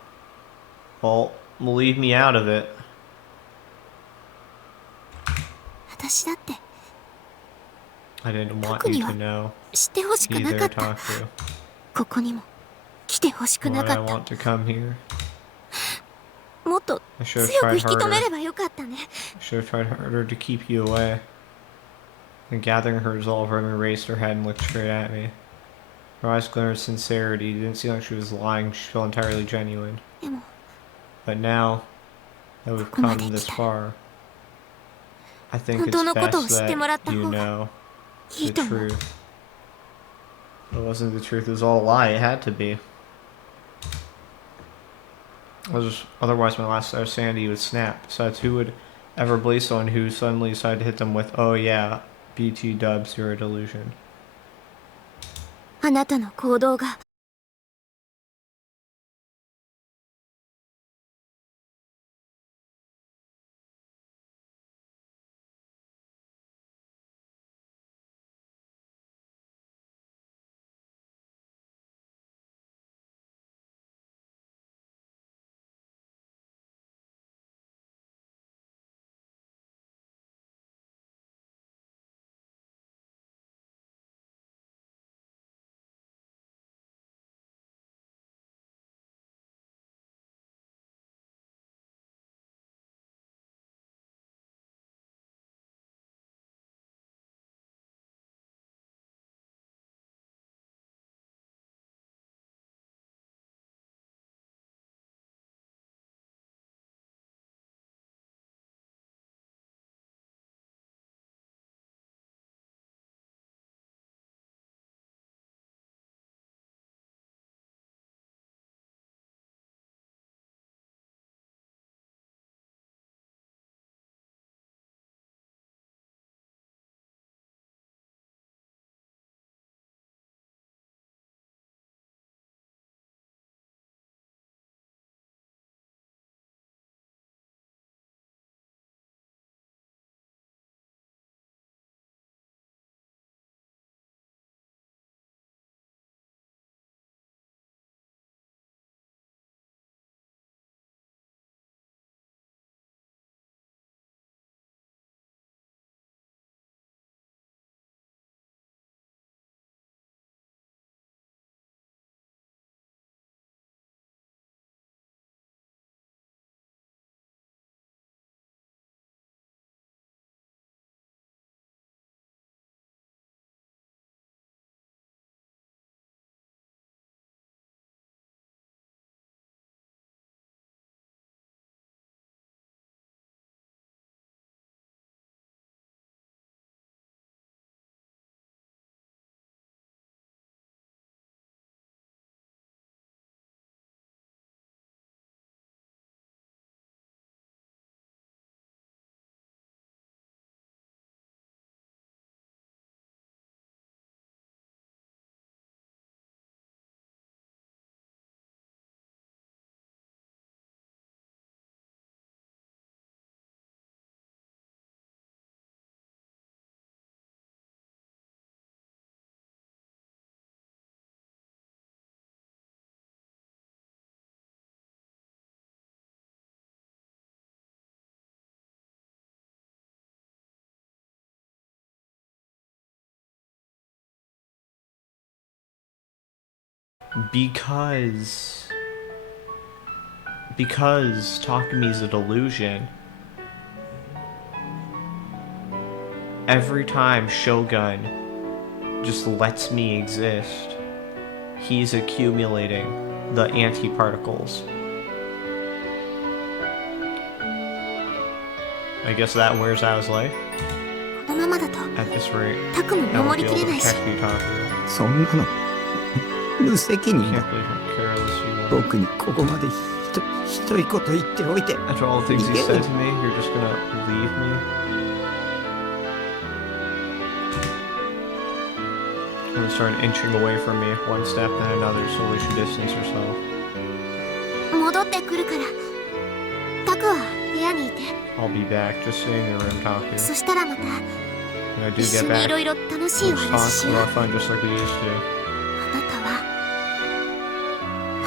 Well, leave me out of it. 私だって I didn't want 特に you は to know 知ってほしくな either かった。 Taku. ここにも来てほしく Why な did か I った。 want to come here? もっと I should have 強く tried 引き止めれ harder. ばよかったね。 I should have tried harder to keep you away. And gathering her resolve, Remy raised her head and looked straight at me. Her eyes glimmered with sincerity. It didn't seem like she was lying. She felt entirely genuine. でも But now that we've ここま come で this 来たら far, I think 本 it's 当のことを best 知ってもらった that you 方が know いい the と思う。 truth. It wasn't the truth, it was all a lie. It had to be. Otherwise, my last sanity would snap. Besides, who would ever believe someone who suddenly decided to hit them with, oh yeah, BT dubs, you're a delusion? あなたの行動が because Takami's a delusion, every time Shogun just lets me exist, he's accumulating the antiparticles. I guess that wears out his life. このままだと At this rate, タクも I won't 守 be りき able れ to ないし protect you, Taku. そんなの無責任 Can't だ。 believe how careless you are. 僕にここまでひどいこと言っておいて。 After all the things you said to me, you're just gonna leave me? I'm gonna start inching away from me, one step then another, so we should distance yourself. 戻ってくるからタクは部屋にいて I'll be back, just stay in your room, Taku. そしたらまた When I do 一 get 緒にい back, ろいろ楽しい we'll お just 話し talk よう about fun just like we used to. あなたは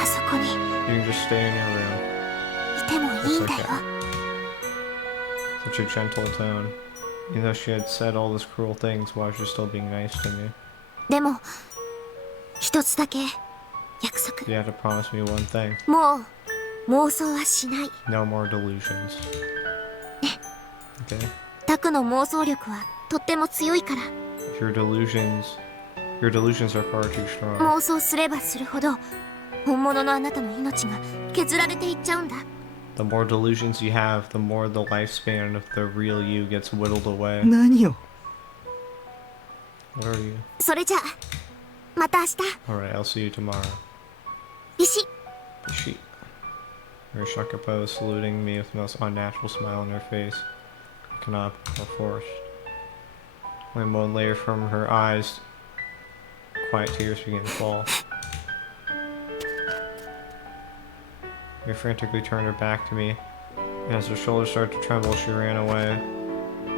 あそこに You can just stay in your room. いてもいいんだよ Such a gentle tone. Even though she had said all those cruel things, why was she still being nice to me? でも一つだけ約束 You had to promise me one thing. もう妄想はしない No more delusions. Okay? タクの妄想力はとっても強いから Your delusions are far too strong. 妄想すればするほど本物のあなたの命が削られていっちゃうんだ The more delusions you have, the more the lifespan of the real you gets whittled away. 何を What are you? それじゃあまた明日 Alright, I'll see you tomorrow. 石 She. Rishaka pose, saluting me with the most unnatural smile on her face. Cannot or forced. When a moment later, from her eyes, quiet tears began to fall. We frantically turned her back to me, and as her shoulders started to tremble, she ran away.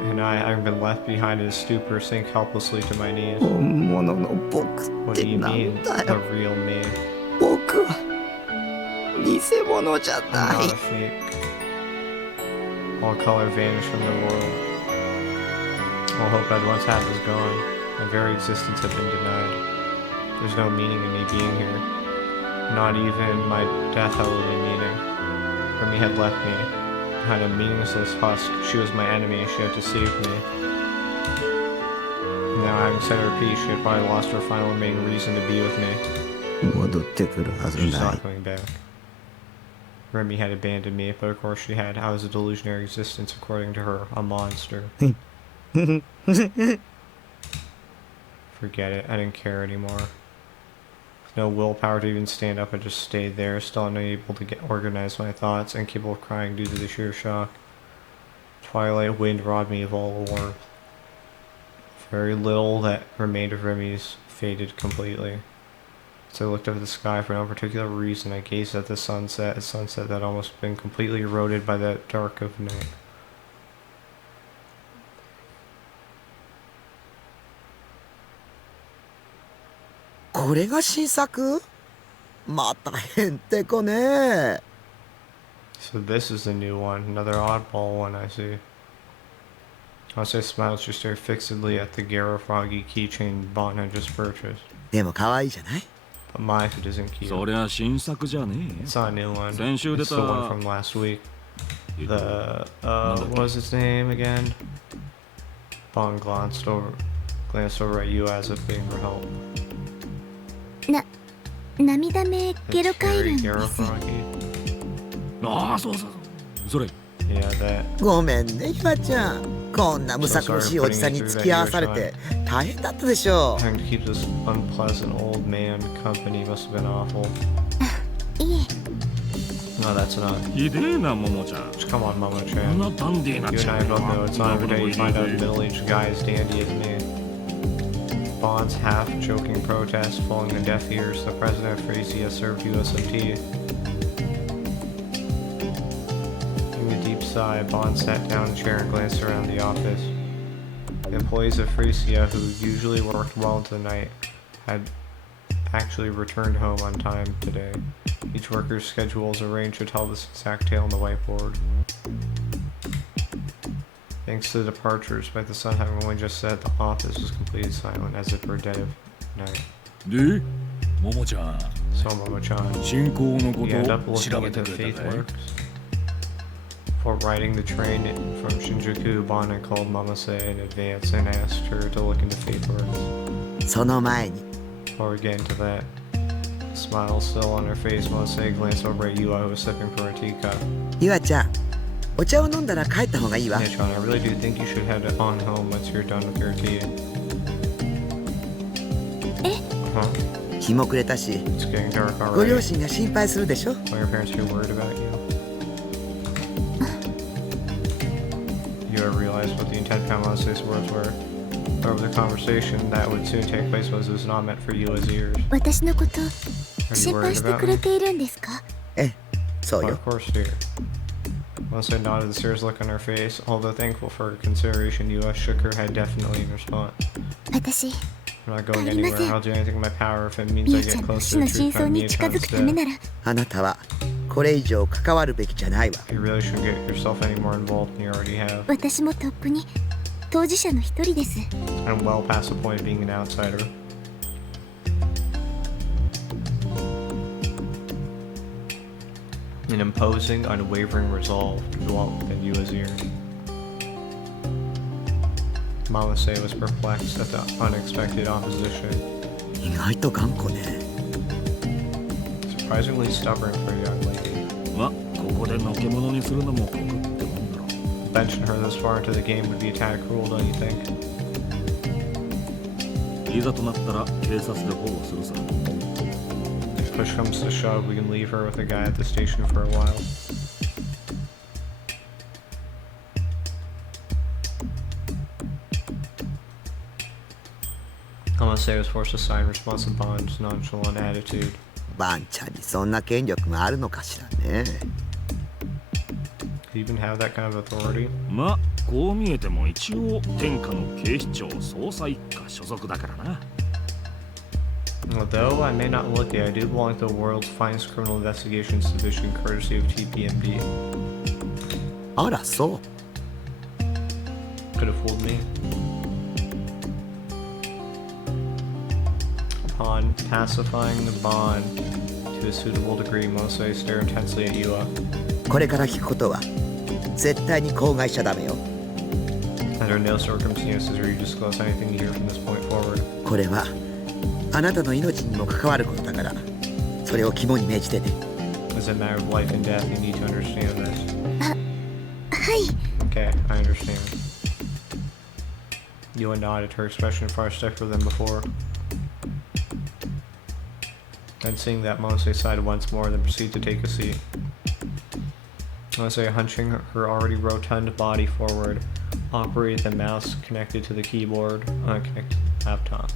And I, having been left behind in a stupor, sank helplessly to my knees. 本物の僕 What っ do て you な mean, んだ the よ。 real me? 僕は偽物じゃ I'm な not い a。fake. All color vanished from the world. All hope I'd once had was gone. My very existence had been denied. There's no meaning in me being here. Not even my death held any meaning. Remy had left me. Behind a meaningless husk, she was my enemy, she had to save me. Now, having set her peace, she had probably lost her final remaining reason to be with me. 戻ってくるはず She's ない not。coming back. Remy had abandoned me, but of course she had. I was a delusionary existence, according to her, a monster. Forget it, I didn't care anymore. With no willpower to even stand up, I just stayed there, still unable to organize my thoughts, incapable of crying due to the sheer shock. Twilight wind robbed me of all warmth. Very little that remained of Remy's faded completely. As I looked up at the sky for no particular reason, I gazed at the sunset, a sunset that had almost been completely eroded by the dark of night. これが新作？またへんてこね。 So this is the new one, another oddball one I see. As I smiled, she stared fixedly at the Garo Froggy keychain Bon had just purchased. でも可愛いじゃない？ But my if it isn't cute. そりゃ新作じゃねえ It's not a new one. 先週出 It's た the one from last week. えっ The と what was its name again? Bon glanced over at you as if being for help. 涙目 The ゲロカイル Cherry ン Garo です Froggy. ああそうそうそれ Yeah, that. ごめんね、ひわちゃん。こんなむさ苦しいおじさんに付き合わされて大変だったでしょ Having to keep this unpleasant old man company must have been awful. いえ No, that's not. ひでえなももちゃん Come on, Mama こん Chan. なダンディーな You チ and I ャ both ン know it's not every day you find out a middle-aged guy as dandy as me. Bond's half-joking protest falling on deaf ears. The president of Frisia served you with some tea. Taking a deep sigh, Bond sat down in a chair and glanced around the office. The employees of Frisia, who usually worked well into the night, had actually returned home on time today. Each worker's schedule is arranged to tell this exact tale on the whiteboard. Thanks to the departures, by the sun having only just set, the office was completely silent, as if for a dead of night. でももちゃん So Momo-chan, 進行のこ you end と up を調 looking べて into くれたかい Faithworks. Before riding the train from Shinjuku, Bana called Mamase in advance and asked her to look into Faithworks. その前に Before we get into that, smile still on her face, Mamase glanced over at Yua, who was sipping from her teacup. ゆあちゃんお茶を飲んだら帰った方がいいわ Hey, Sean, I really do think you should head on home once you're done with your tea. Huh? 日も暮れたし It's getting dark ご両 already. 親が心配するでしょ Are your parents too worried about you? You ever realize what the intent behind Mamase's words were? Over the conversation that would soon take place was not meant for Yua's ears. 私のこと Are you 心 worried 配して about くれ me? ているんですか？そう Well, よ of course, dear. Mamase nodded, the serious look on her face. Although thankful for her consideration, Yua shook her head definitely in response. 私 I'm not going 帰りま anywhere. せん。 I'll do anything in my power if it means み I ゆちゃ get んの closer 死 to の the 真 truth 相 on に近づ Mia-chan's くため death. ならあなたはこれ以上関わるべきじゃないわ You really shouldn't get yourself any more involved than you already have. 私もとっくに当事者の一人です。 I'm well past the point of being an outsider. An imposing, unwavering resolve dwelt within Yua's ears. Mamase was perplexed at the unexpected opposition. 意外と頑固ね Surprisingly stubborn for a young lady. まここでのけ者にするのも酷ってもんだろ Benching her this far into the game would be a tad cruel, don't you think? いざとなったら警察で保護するさ If push comes to shove, we can leave her with a guy at the station for a while. Mamase was forced to sign responsive Bond's nonchalant attitude. バンちゃんにそんな権力があるのかしらね Do you even have that kind of authority? まこう見えても一応天下の警視庁捜査一課所属だからな Although I may not look it, I do belong to the world's finest criminal investigations division, courtesy of TPMD. あらそう Could have fooled me. Upon pacifying the bond to a suitable degree, Mose stared intensely at Yua. これから聞くことは絶対に口外しちゃダメよ Under no circumstances are you disclose anything you hear from this point forward. これはあなたの命にも関わることだからそれを肝に銘じてね As a matter of life and death, you need to understand this. はい Okay, I understand. Yua nodded, her expression far stiffer than before. Then seeing that, Mose sighed once more, then proceeded to take a seat. Mose, hunching her already rotund body forward, operated the mouse connected to the keyboard on a connected laptop.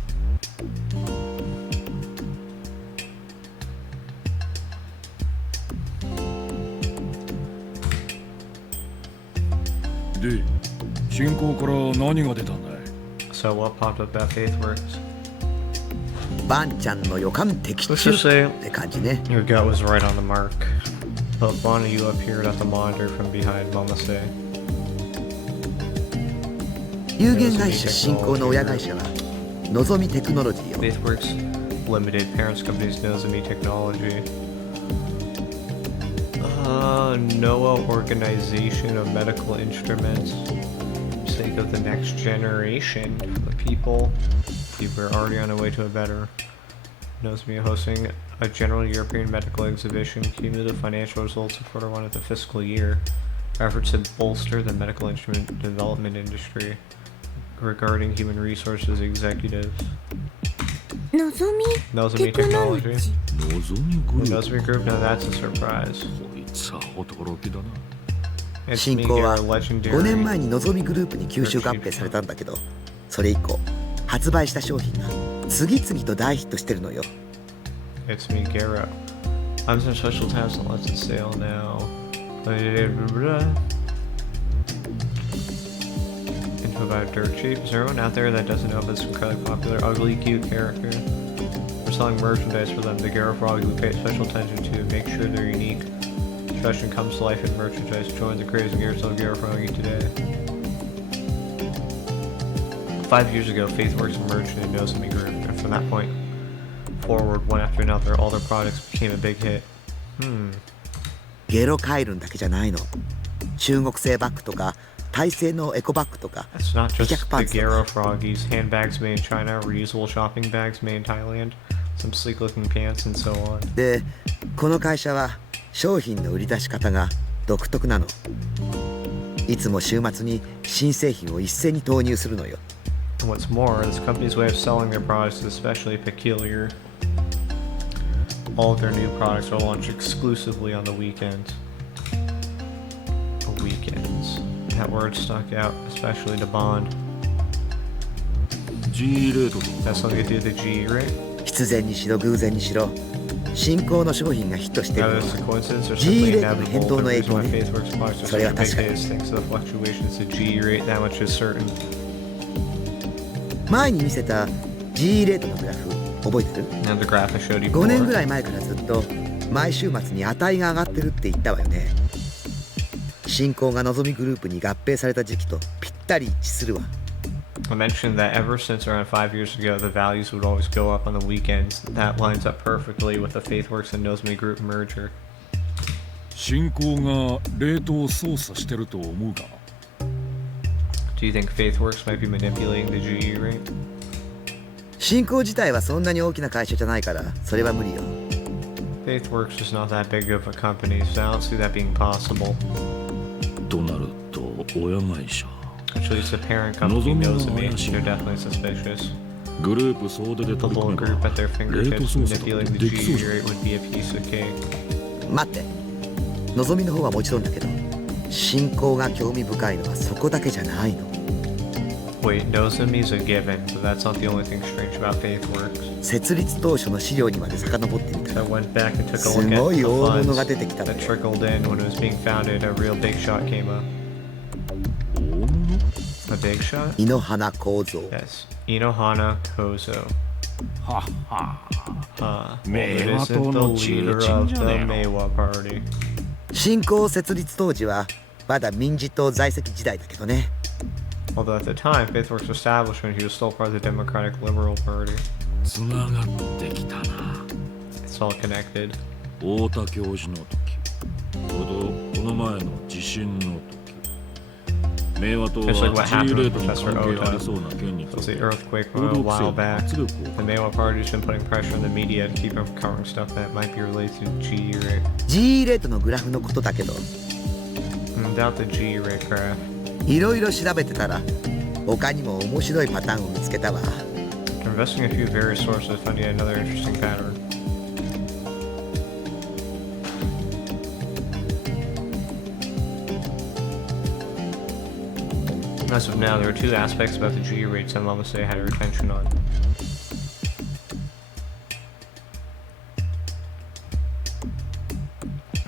で進行から何が出たんだい So what popped up at Faithworks? バンちゃんの予感的 Let's 中 just say って感じね your gut was right on the mark. But Bonnyu appeared at the monitor from behind Mamase. 有限会社新興の親会社はのぞみテクノロジーよ Faithworks Limited, parents company's Nozomi Technology. NOAA Organization of Medical Instruments. Sake of the next generation for the people. We're already on our way to a better. Nozomi hosting a general European medical exhibition. Cumulative financial results of quarter one of the fiscal year. Efforts to bolster the medical instrument development industry. Regarding human resources executives. のぞみ Nozomi テクノロジ Technology. ーのぞみグル The ー Nozomi Group, now that's a surprise. プこいつは驚きだな It's 新興は Miguel, 5年前 legendary. にのぞみグループに吸収合併されたんだけどそれ以降発売した商品が次々と大ヒットしてるのよ It's me, Garo. I'm some special tabs on Let's Sale now. Info about Dirt Cheap. Is there anyone out there that doesn't know about this incredibly popular, ugly, cute character? We're selling merchandise for them. The Garo Frog we pay special attention to. Make sure they're unique. Fashion comes to life in merchandise. Join the crazy Garo Froggy today. 5 years ago, Faithworks merged into Nozomi Group, and from that point forward one after another, all their products became a big hit. ゲロカイルンだけじゃないの。中国製バッグとかタイ製のエコバッグとか It's not 美 just 脚パン the ツとか Garo Froggies, handbags made in China, reusable shopping bags made in Thailand, some sleek looking pants, and so on. でこの会社は商品の売り出し方が独特なの。いつも週末に新製品を一斉に投入するのよ。 And what's more, this company's way of selling their products is especially peculiar. All of their new products are launched exclusively on the weekends. Weekends. That word stuck out, especially to Bond. G レートと That's something to do with the G rate? 必然にしろ偶然にしろ新興の商品がヒットしてる Whether の it's a は coincidence or G simply レートの変 inevitable, 動 the の影 reason 響 why ね。 Faithworks products are それは such a 確 big か hit に is thanks to the fluctuations of G rate, that much is certain. 前に見せた G レートのグラフ覚えてる And the graph I showed you 5年ぐ before. らい前からずっと毎週末に値が上がってるって言ったわよね。新興がのぞみグループに合併された時期とぴったり一致するわ。 I mentioned that ever since around 5 years ago, the values would always go up on the weekends. That lines up perfectly with the Faithworks and Nozme Group merger. 新興がレートを操作してると思うか Do you think Faithworks might be manipulating the GE rate? 新興自体はそんなに大きな会社じゃないからそれは無理よ。 Faithworks is not that big of a company, so I don't see that being possible. となると親会社 Actually, it's the parent company Nozomi Nozme. Ayashi. They're definitely suspicious. グループ総出で The 取り little 組め group ば at their レート fingertips 操作だっ manipulating て the できそう GE じゃん rate would be a piece of cake. 待ってのぞみの方はもちろんだけど新興が興味深いのはそこだけじゃないの。 Wait, Nozomi's a given, but that's not the only thing strange about Faithworks. 設立当初の資料にまで遡ってみた So ら I went back and took a す look ご at い the 大物が funds 出てきたの that よ。 trickled in when it was being founded. A real big shot came up. 大物 A big shot? 井ノ花構造 Yes. Inohana Kozo. はっは Well, it 名和 isn't 党 the の知恵 leader ちん of じ the ゃねえの Meiwa party. 新興設立当時はまだ民自党在籍時代だけどね。 Although at the time, Faithworks was established when he was still part of the Democratic Liberal Party. つながってきたな It's all connected. 太田教授の時ちょうどこの前の地震の時明和党 Just like what は G happened レ with ートに Professor 関係 Ota. ありそうな件に It つ was い the て earthquake 報 from a 道規 while 制の back. 圧力を The Meiwa party's been putting pressure on the media to keep from covering stuff that might be related to GE rate. G レートのグラフのことだけど Without the GE rate graph. いろいろ調べてたら他にも面白いパターンを見つけたわ。 Investing a few various sources, I found yet another interesting pattern. As of now, there are two aspects about the GE rates I'm almost say I had your attention on.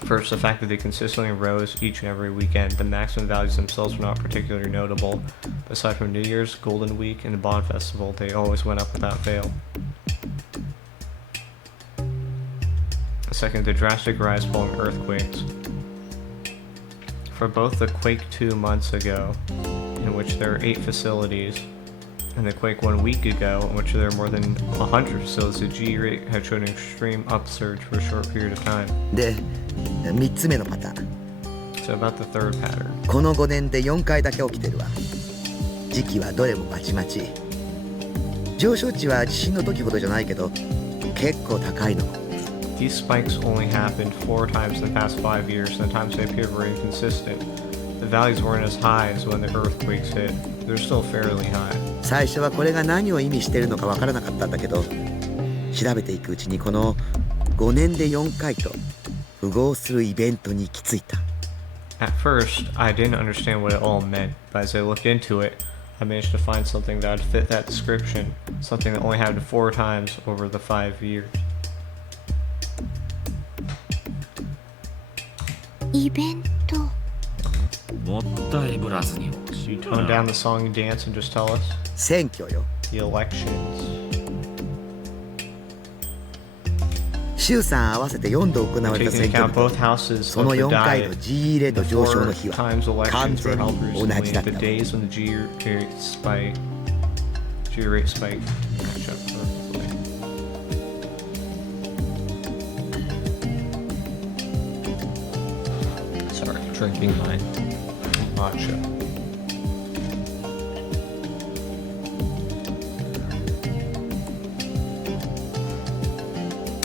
First, the fact that they consistently rose each and every weekend. The maximum values themselves were not particularly notable. Aside from New Year's, Golden Week, and the Bond Festival, they always went up without fail. Second, the drastic rise following earthquakes. For both the Quake 2 months ago, in which there are 8 facilities, and the Quake 1 week ago, in which there are more than 100 facilities, the GE rate had shown an extreme upsurge for a short period of time. で3つ目のパターン So about the third pattern. この5年で4回だけ起きてるわ。時期はどれもまちまち。上昇値は地震の時ほどじゃないけど結構高いの。 These spikes only happened 4 times in the past 5 years, and the times they appeared were inconsistent. The values weren't as high as when the earthquakes hit. They're still fairly high. 最初はこれが何を意味してるのかわからなかったんだけど調べていくうちにこの5年で4回と符合するイベントに行き着いた。 At first, I didn't understand what it all meant, but as I looked into it, I managed to find something that would fit that description, something that only happened 4 times over the 5 years. イベント。もったいぶらずに So you tone down the song and dance and just tell us? 選挙よ。 The elections. 衆参合わせて4度行われた Taking 選 into 挙 account 日 both と houses そ of の the 4回の Diet, G レート上昇の 4日は times 完 elections 全 were に held 同じ recently. だっ The たわ。 days when the G rate spike match up perfectly. drinking my matcha.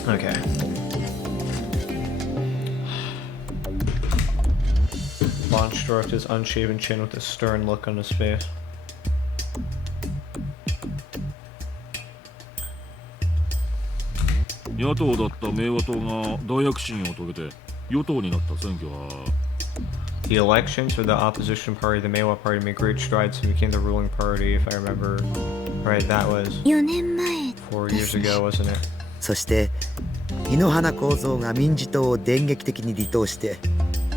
Okay. Bond stroked his unshaven chin with a stern look on his face. 野党だった明和党が大躍進を遂げて与党になった選挙は The elections for the opposition party, the Meiwa Party, made great strides and became the ruling party, if I remember right. That was 4年前 4 years ago, wasn't it? そして井ノ原幸三が民自党を電撃的に離党して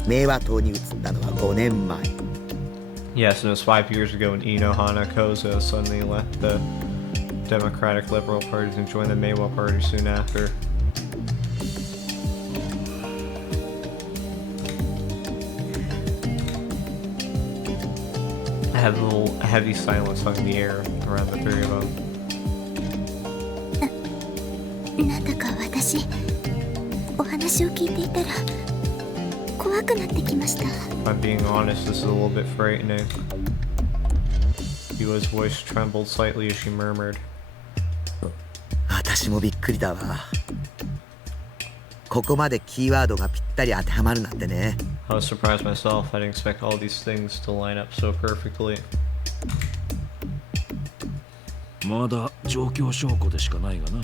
明和党に移ったのは5年前。 Yes, and it was 5 years ago when Inohana Kozo suddenly left the Democratic Liberal Party and joined the Meiwa Party soon after. I had a little heavy silence hung in the air around the three of them. なんだか私お話を聞いていたら怖くなってきました。 If I'm being honest, this is a little bit frightening. Yua's voice trembled slightly as she murmured. 私もびっくりだわ。ここまでキーワードがぴったり当てはまるなんてね。 I was surprised myself. I didn't expect all these things to line up so perfectly. まだ状況証拠でしかないがな。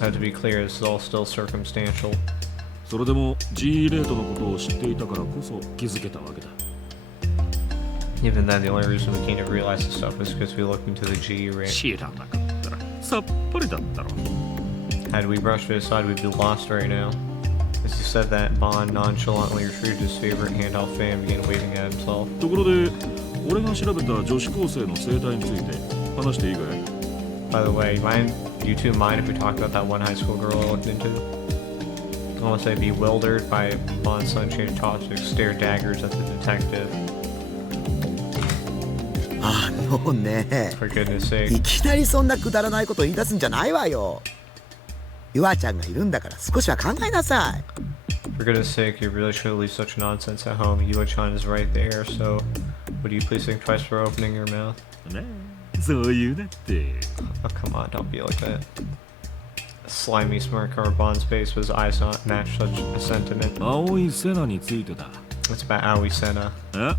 I have to be clear, this is all still circumstantial. それでも G レートのことを知っていたからこそ気づけたわけだ。 Even then, the only reason we came to realize this stuff was because we looked into the GE rate. 知らなかったらさっぱりだったろ。 Had we brushed it aside, we'd be lost right now. As he said that, Bond nonchalantly retrieved his favorite handheld fan and began waving at himself. ところで俺が調べた女子高生の生態について話していいかい？ By the way, do you two mind if we talk about that one high school girl I looked into? I want to say bewildered by Bond's sunshade toxic stare daggers at the detective. あのね、 For goodness sake. いきなりそんなくだらないこと言い出すんじゃないわよ。ユアちゃんがいるんだから少しは考えなさい。 For goodness sake, you really shouldn't leave such nonsense at home. Yua-chan is right there, so would you please think twice for opening your mouth? ね、そういうだって。 Oh, come on, don't be like that. A slimy smirk covered Bond's face, but his eyes not match such a sentiment. 青いセナについてだ。 It's about Aoi Sena. え？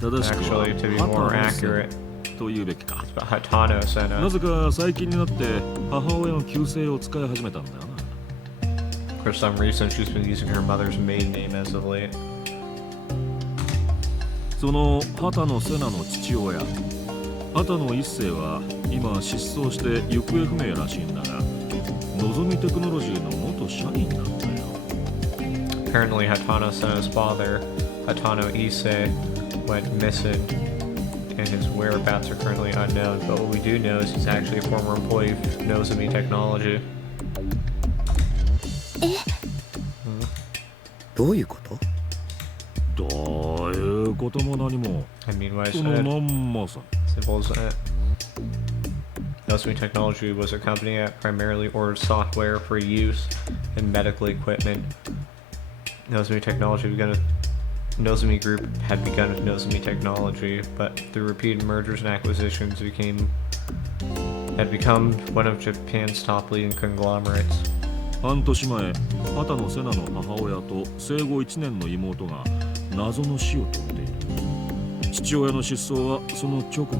正しくは Actually, to be more 畑野セナ accurate, と言うべきか。 it's about Hatano な Sena. ぜか最近になって母親の旧姓を使い始めたんだよな。 For some reason, she's been using her mother's maiden name as of late. その畑野セナの父親畑野一世は今失踪して行方不明らしいんだがのぞみテクノロジーの元社員なんだよ。 Apparently, Hatano Sena's father, Hatano Issei, went missing, and his whereabouts are currently unknown. But what we do know is he's actually a former employee of Nozomi Technology. どういうこと？どういうことも何も I mean, what I その said. まんまさ。 Simple as that. Nozomi Technology was a company that primarily ordered software for use in medical equipment. Nozomi Group had begun with Nozomi Technology, but through repeated mergers and acquisitions had become one of Japan's top leading conglomerates. 半年前畑野セナの母親と生後1年の妹が謎の死を遂げている。父親の失踪はその直後だ。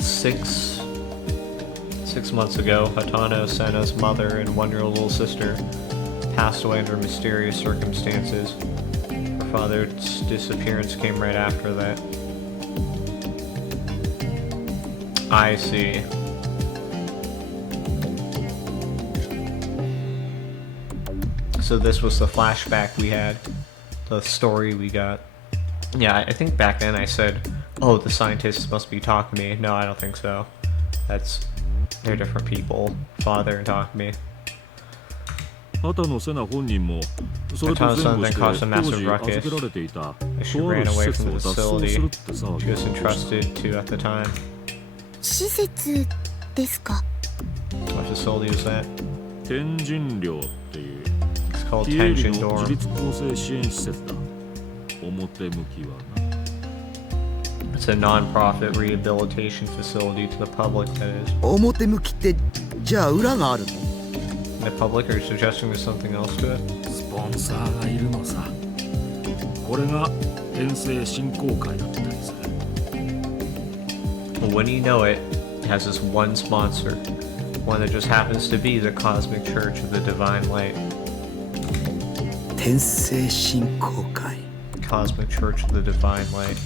Six months ago, Hatano Sena's mother and 1-year-old little sister passed away under mysterious circumstances. Her father's disappearance came right after that. I see. So this was the flashback we had, the story we got. Yeah, I think back then I said, oh, the scientists must be Takumi. No, I don't think so. They're different people. Father and Takumi. 畑野セナ本人もそれと前後して当時預けられていたとある施設を脱走するって騒 She ぎ was を起こした。 entrusted to at the time. 施設ですか？ What facility was that? 天神寮っていう Excuse called 非営利 Tenjin の Dorm. 自立更生支援施設だ。表向きはな。 It's a non-profit rehabilitation facility to the public, that is. 表向きってじゃあ裏があるの？ The public, are you suggesting there's something else to it? スポンサーがいるのさ。これが天聖振興会だったりする。 Well, wouldn't you know it, it has this one sponsor. One that just happens to be the Cosmic Church of the Divine Light. 天聖振興会。 Cosmic Church of the Divine Light.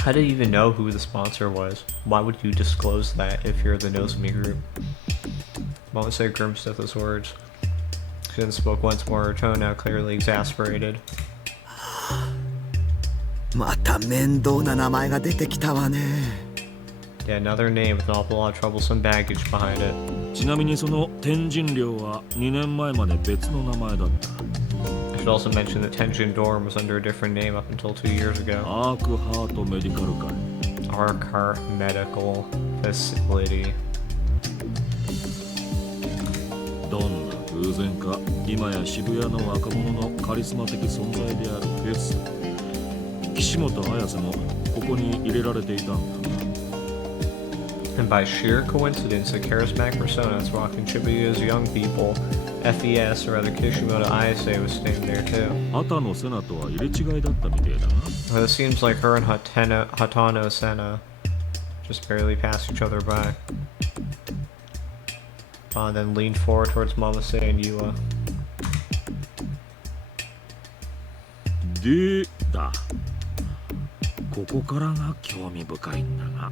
How do you even know who the sponsor was? Why would you disclose that if you're the Nozomi group? I won't say Grimsteth those words. She then spoke once more, her tone now clearly exasperated. また面倒な名前が出てきたわね。 Yeah, another name with an awful lot of troublesome baggage behind it. ちなみにその天神寮は2年前まで別の名前だった。 I should also mention that Tenjin Dorm was under a different name up until 2 years ago. アークハートメディカル会。 Arkar Medical Facility. どんな偶然か今や渋谷の若者のカリスマ的存在であるフェス岸本綾瀬もここに入れられていたんだな。 And by sheer coincidence, the charismatic persona that's rocking Shibuya's young people, FES, or rather Kishimoto Ayase, was staying there too. 畑野瀬名とは入れ違いだったみてえだな。 Well, it seems like her and Hatano Sena just barely passed each other by. And then leaned forward towards Mamase and Yua. でだ。ここからが興味深いんだが。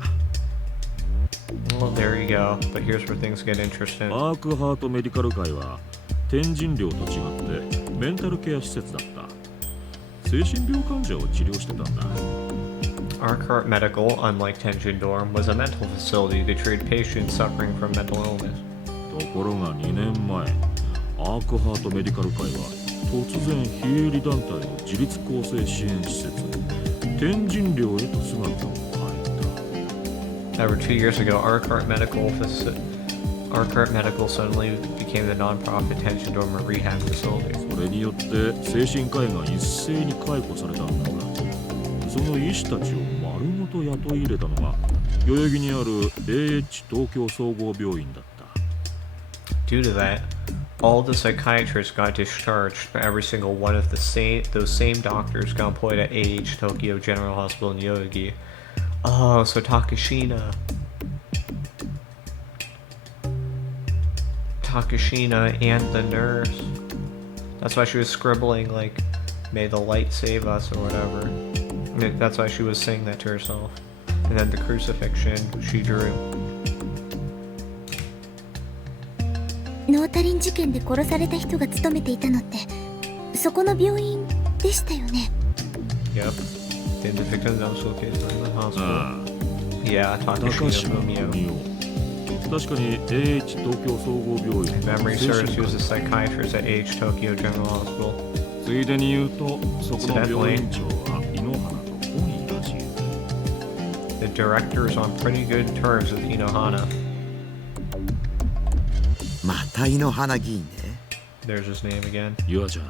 Well, there you go. But here's where things get interesting. アークハートメディカル会は天神寮と違ってメンタルケア施設だった。精神病患者を治療してたんだ。 Arkart Medical, unlike Tenjin Dorm, was a mental facility to treat patients suffering from mental illness. ところが2年前、アークハートメディカル会は突然非営利団体の自立更生支援施設天神寮へと姿を変えた。 Over 2 years ago, Arkart Medical suddenly became the non-profit Tenjin Dorm rehab facility. それによって精神科医が一斉に解雇されたんだが、その医師たちを丸ごと雇い入れたのが代々木にある AH 東京総合病院だった。 Due to that, all the psychiatrists got discharged, but every single one of those same doctors got employed at AH Tokyo General Hospital in Yoyogi. Oh, so Takashina and the nurse. That's why she was scribbling like, "May the light save us" or whatever. That's why she was saying that to herself. And then the crucifixion she drew. ノータリン事件で殺された人が勤めていたのってそこの病院でしたよね。 Yep. The victim was located in the hospital. ああ、 Yeah, 高 Takashina 島文 Fumio. 夫。確かに AH 東京総合病院 If memory 精 serves, 神 he was a 科医 psychiatrist at AH Tokyo General Hospital. ついでに言うとそこの病院長は井ノ原と本意らしい。 The director is on pretty good terms with Inohana. また井ノ原議員ね。 There's his name again. ゆあちゃん、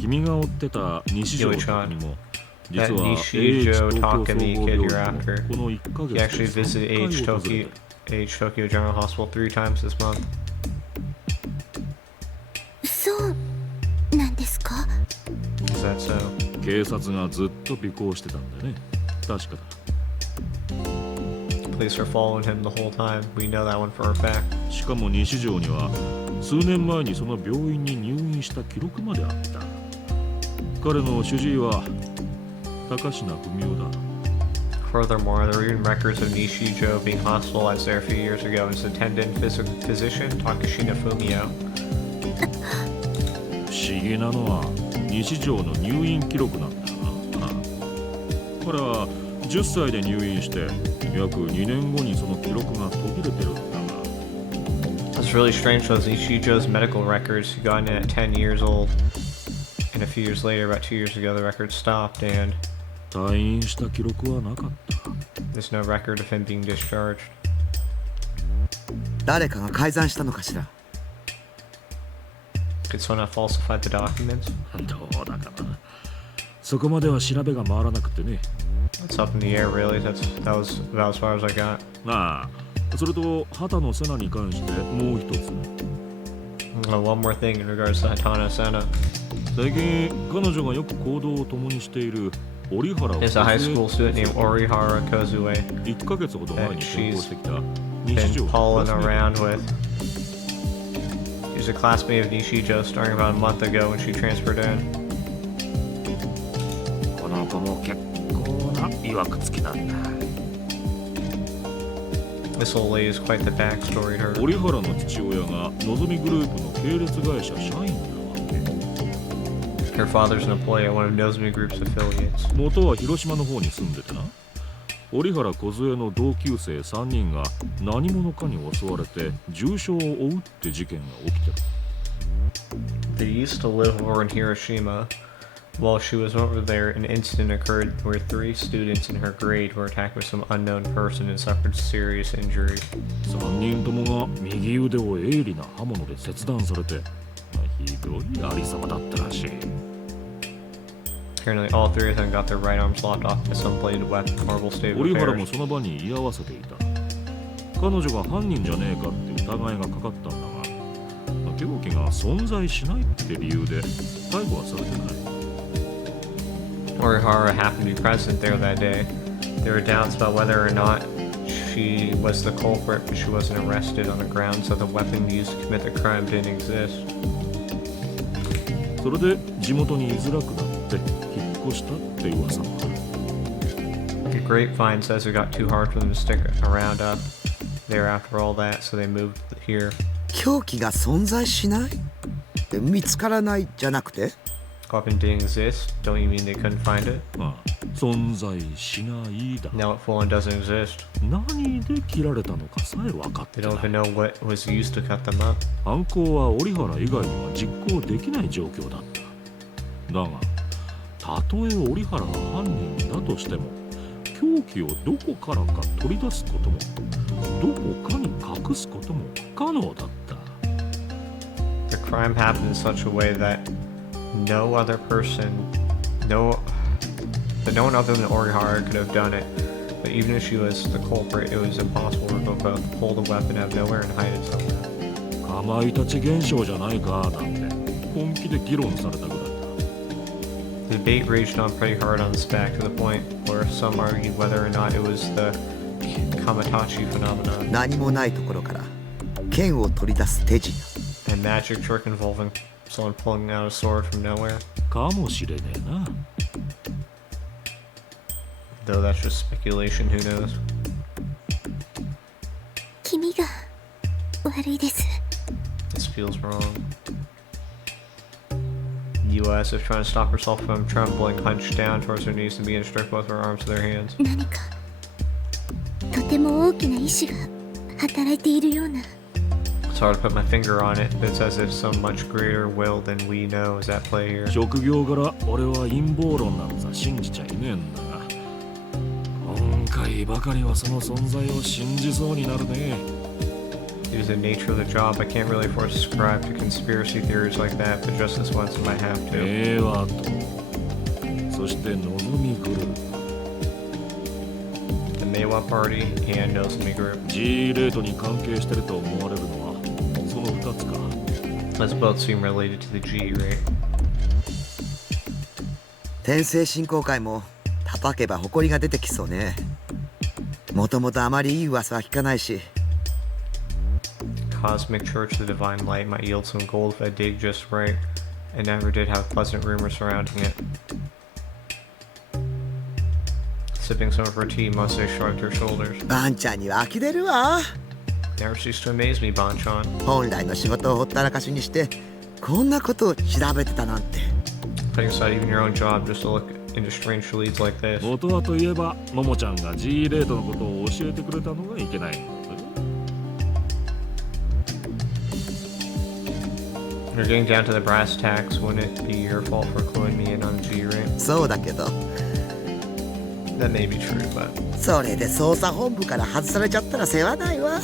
君が追ってた西条にも実 That は Nishijo AH 東京総 Takami 合 kid 病 you're 院 after. のこの1ヶ He 月 actually で visited 3 AH 回訪れ Tokyo, てる。 AH Tokyo General Hospital 3 times this month. そうなんですか。 Is that so? 警察がずっと尾行してたんだね。確かだ。 Police are following him the whole time. We know that one for a fact. しかも西条には数年前にその病院に入院した記録まであった。彼の主治医は高階文夫だ。 Furthermore, there were even records of Nishijo being hospitalized there a few years ago as attendant physician Takashina Fumio. 不思議なのは西条の入院記録なんだな。彼は10歳で入院して約2年後にその記録が途切れてるんだが。 It's really strange though, Nishijo's medical records he got in at 10 years old. And a few years later, about 2 years ago, the record stopped and 退院した記録はなかった。 there's no record of him being discharged. 誰かが改ざんしたのかしら。 Could someone have falsified the documents? どうだかな。そこまでは調べが回らなくてね。 It's up in the air, really. That was about as far as I got. なあ、それと畑野瀬名に関してもう一つ。 One more thing in regards to Hatano Senna. 最近彼女がよく行動を共にしている折原 There's a high school student named Orihara Kozue 1ヶ月ほど前に転校してきた been 西条 palling クラスメート around with. She's a classmate of Nishijo starting about a month ago when she transferred in. この子も結構な曰くつきなんだ。 This old lady is quite the backstory to her. 折原の父親がのぞみグループの系列会社社員なわけ。 Her father's an employee at one of Nozomi Group's affiliates. 元は広島の方に住んでてな。折原梢の同級生3人が何者かに襲われて重傷を負うって事件が起きてる。 They used to live over in Hiroshima. While she was over there, an incident occurred where 3 students in her grade were attacked by some unknown person and suffered serious injuries. 3人ともが右腕を鋭利な刃物で切断されて、ひどいありさまだったらしい。 Apparently, all 3 of them got their right arms lopped off by some bladed weapon. Horrible state of 折原も affairs. その場に居合わせていた。彼女が犯人じゃねえかって疑いがかかったんだが、凶器が存在しないって理由で逮捕はされてない。 Orihara happened to be present there that day. There were doubts about whether or not she was the culprit, but she wasn't arrested on the grounds that the weapon used to commit the crime didn't exist. それで地元に居づらくなって引っ越したって噂もある。 The grapevine says it got too hard for them to stick around up there after all that, so they moved here. 凶器が存在しない？見つからないじゃなくて？ Weapon didn't exist. Don't you mean they couldn't find it? まあ、存在しないだ。 Now it full and doesn't exist. 何で切られたのかさえ分かっ They てな don't い。 even know what was used to cut them up. 犯行は折原以外には実行できない状況だった。だが、たとえ折原が犯人だとしても、凶器をどこからか取り出すことも、どこかに隠すことも不可能だった。 The crime happened in such a way that no other person, no one other than Orihara could have done it. But even if she was the culprit, it was impossible for her both to pull the weapon out of nowhere and hide it somewhere. かまいたち現象じゃないかなんて本気で議論されたぐらいだ。 The debate raged on pretty hard on the spec to the point where some argued whether or not it was the Kamatachi phenomenon, 何もないところから剣を取り出す手品。 a magic trick involving someone pulling out a sword from nowhere. かもしれねえな。 Though that's just speculation, who knows? 君が悪いです。 This feels wrong. US is trying to stop herself from trembling, hunched down towards her knees and begin to stroke both her arms with her hands. 何かとても大きな意志が働いているような。 It's hard to put my finger on it, but it's as if some much greater will than we know is at play here. 職業柄俺は陰謀論なんざ信じちゃいねえんだが、今回ばかりはその存在を信じそうになるね。 Due to the nature of the job, I can't really afford to subscribe to conspiracy theories like that, but just this once I might have to. 平和と、そしてのぞみグループ、 The Meiwa Party and Nozomi Group. G レートに関係してると思われるのはその2つか。 Let's both seem related to the G, right? 天聖振興会も叩けば埃が出てきそうね。もともとあまりいい噂は聞かないし。 Cosmic Church of the Divine Light might yield some gold if I dig just right. I never did have pleasant rumors surrounding it. Sipping some of her tea, Mose shrugged her shoulders. バンちゃんには呆れるわ。 Never ceased to amaze me, Banchan. 本来の仕事をほったらかしにしてこんなことを調べてたなんて。 Putting aside even your own job just to look into strange leads like this. 元はといえばももちゃんが G レートのことを教えてくれたのがいけないんだぜ。 You're getting down to the brass tacks. Wouldn't it be your fault for cluing me in on the G rate? そうだけど、 That may be true, but それで捜査本部から外されちゃったら世話ないわ。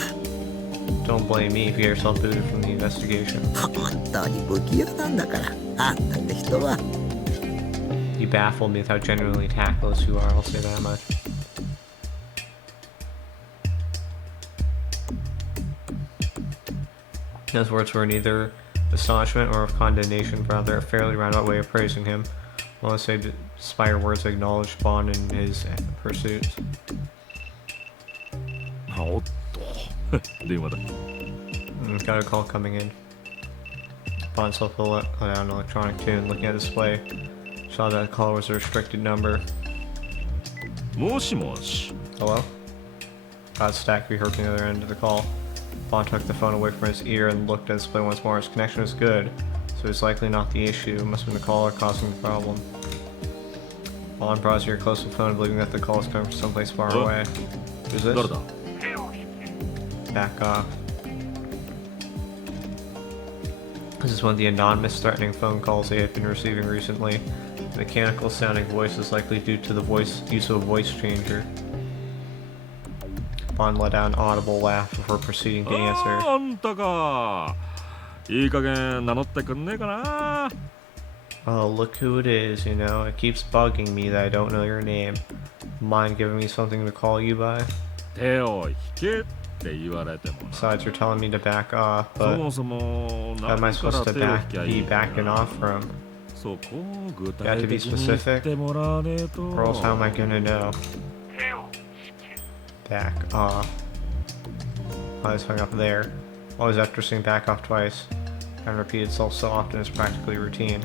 Don't blame me if you get yourself booted from the investigation. 本当に不器用なんだからあんたって人は。 You baffled me with how genuinely tactless you are, I'll say that much. Those words were neither astonishment or of condemnation, but rather a fairly roundabout way of praising him. Well, let's say despite her words acknowledged Bond in his pursuits. おっと電話だ。 Got a call coming in. Bond self let out an electronic tune. Looking at the display, saw that the call was a restricted number. もしもし。 Hello? Stack reheard the other end of the call. Bond took the phone away from his ear and looked at the display once more. His connection was good, so it's likely not the issue. It must have been the caller causing the problem. Bond brought his ear close to the phone, believing that the call was coming from someplace far away. Who's this? 誰だ。 Back off. This is one of the anonymous threatening phone calls they had been receiving recently. The mechanical sounding voice is likely due to the use of a voice changer. Bond let out an audible laugh before proceeding to answer. あんたか。いい加減名乗ってくんねえかな。 Oh, look who it is, you know. It keeps bugging me that I don't know your name. Mind giving me something to call you by? 手を引けって言われてもな。 Besides, you're telling me to back off, そ but もそも how am I 何から supposed to 手を引きゃい be いか backing off from? そこを具 Got 体 to be 的に言っ specific? てもらわねえと。 Or else how am I gonna know? Back off. I was hung up there. Always after seeing back off twice. And repeat itself so often it's practically routine.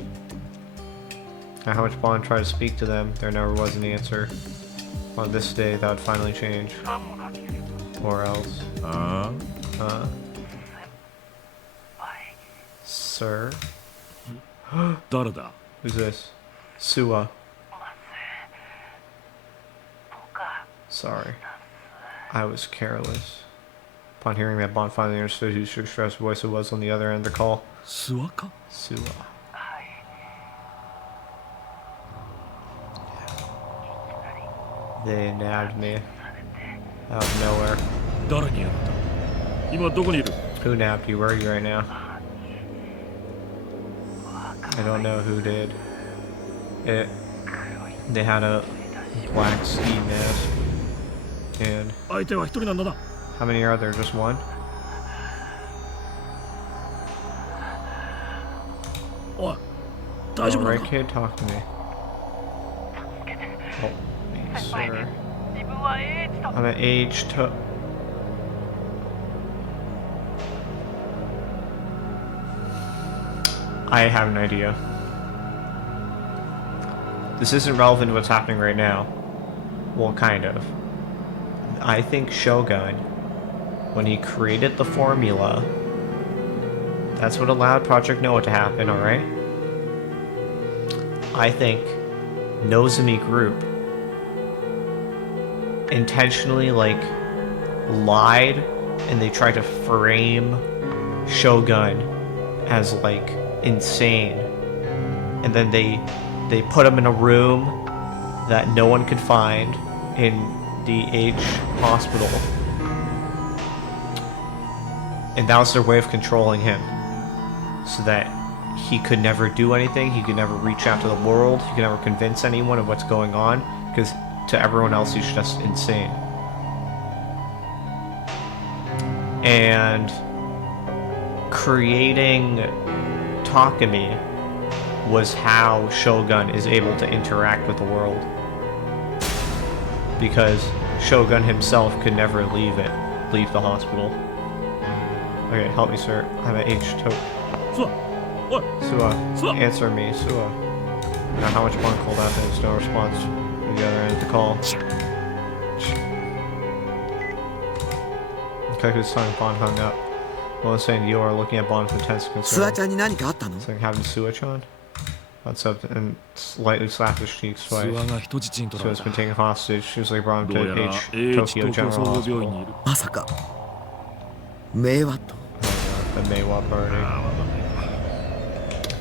Now how much Bond tried to speak to them, there never was an answer. On this day, that would finally change. Or else. あ Sir? あ誰だ。 Who's this? Sua. Sorry. I was careless. Upon hearing that, Bond finally understood whose stressed voice it was on the other end of the call. 諏訪か。 Sua. They nabbed me. Out of nowhere. 誰にやった。今どこにいる。 Who nabbed you? Where are you right now? I don't know who did. They had a black ski mask. And 相手は一人なんだな。 how many are there? Just one? おい大丈夫な Alright, のか。 kid, talk to me. Help me, sir. I'm at age to. I have an idea. This isn't relevant to what's happening right now. Well, kind of. I think Shogun, when he created the formula, that's what allowed Project Noah to happen, alright? I think Nozomi Group intentionally, like, lied and they tried to frame Shogun as, like, insane. And then they put him in a room that no one could find in the H hospital. And that was their way of controlling him. So that he could never do anything, he could never reach out to the world, he could never convince anyone of what's going on, because to everyone else he's just insane. And creating Takumi was how Shogun is able to interact with the world. Because Shogun himself could never leave the hospital. Okay, help me, sir. I'm at H. Sua, what? Sua, answer me, Sua. Now, how much Bond called out? There's no response from the other end of the call. Kaku's time Bond hung up. Well, saying you are looking at Bond with intense 諏訪 concern. ちゃんに何かあったの。 Something happened to Sua-chan? What's up? And slightly slapped his cheeks 諏 twice. 訪が人質に取ら Sua's れ been た。 taken hostage. She was like brought どう him や to ら H H Tokyo 東京 General 総合病院にい Hospital. る。まさか名和と。 The Maywa party. ああ、わかんない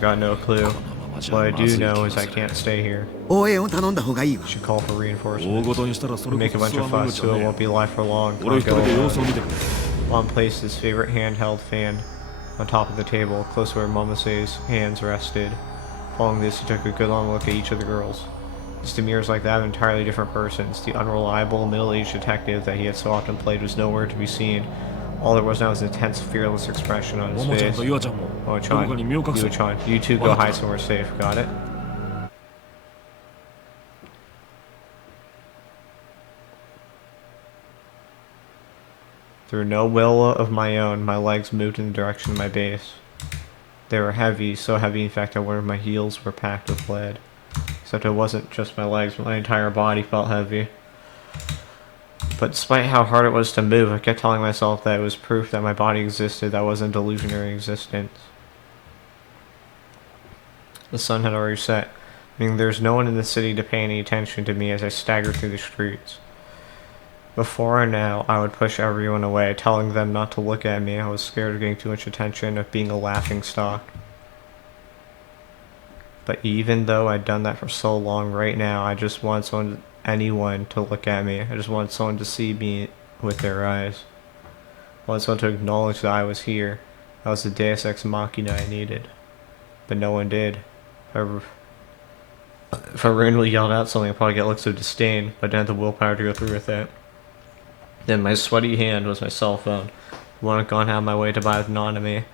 Got no clue. な。このままじゃ What I ま do ずい気 know が is I する。 can't stay here. 応援を頼んだ方がいいわ。 Should call for 大 reinforcements. ごとにしたらそれ Make こ a そ bunch of 諏訪の fuss, じゃ Sua ねえ won't be alive for long. 俺 I'll 一 go 人で様子を alone. 見てくれ。Juan placed his favorite handheld fan on top of the table, close to where Momose's hands rested. Following this, he took a good long look at each of the girls. His demeanor was like that of entirely different persons. The unreliable, middle-aged detective that he had so often played was nowhere to be seen. All there was now was an intense, fearless expression on his ももちゃん face. とゆあちゃんもどこ Oh-chan, かに身を隠せ You-chan, you two go hide somewhere safe. Got it? Through no will of my own, my legs moved in the direction of my base. They were heavy, so heavy in fact I wondered if my heels were packed with lead. Except it wasn't just my legs, but my entire body felt heavy. But despite how hard it was to move, I kept telling myself that it was proof that my body existed, that wasn't a delusionary existence. The sun had already set, meaning there's no one in the city to pay any attention to me as I staggered through the streets. Before and now, I would push everyone away, telling them not to look at me. I was scared of getting too much attention, of being a laughingstock. But even though I'd done that for so long, right now, I just want anyone to look at me. I just want someone to see me with their eyes. I want someone to acknowledge that I was here. That was the Deus Ex Machina I needed. But no one did. If I randomly yelled out something, I'd probably get looks of disdain, but I didn't have the willpower to go through with it. Then my sweaty hand was my cell phone. The one I'd gone out of my way to buy with Nanami.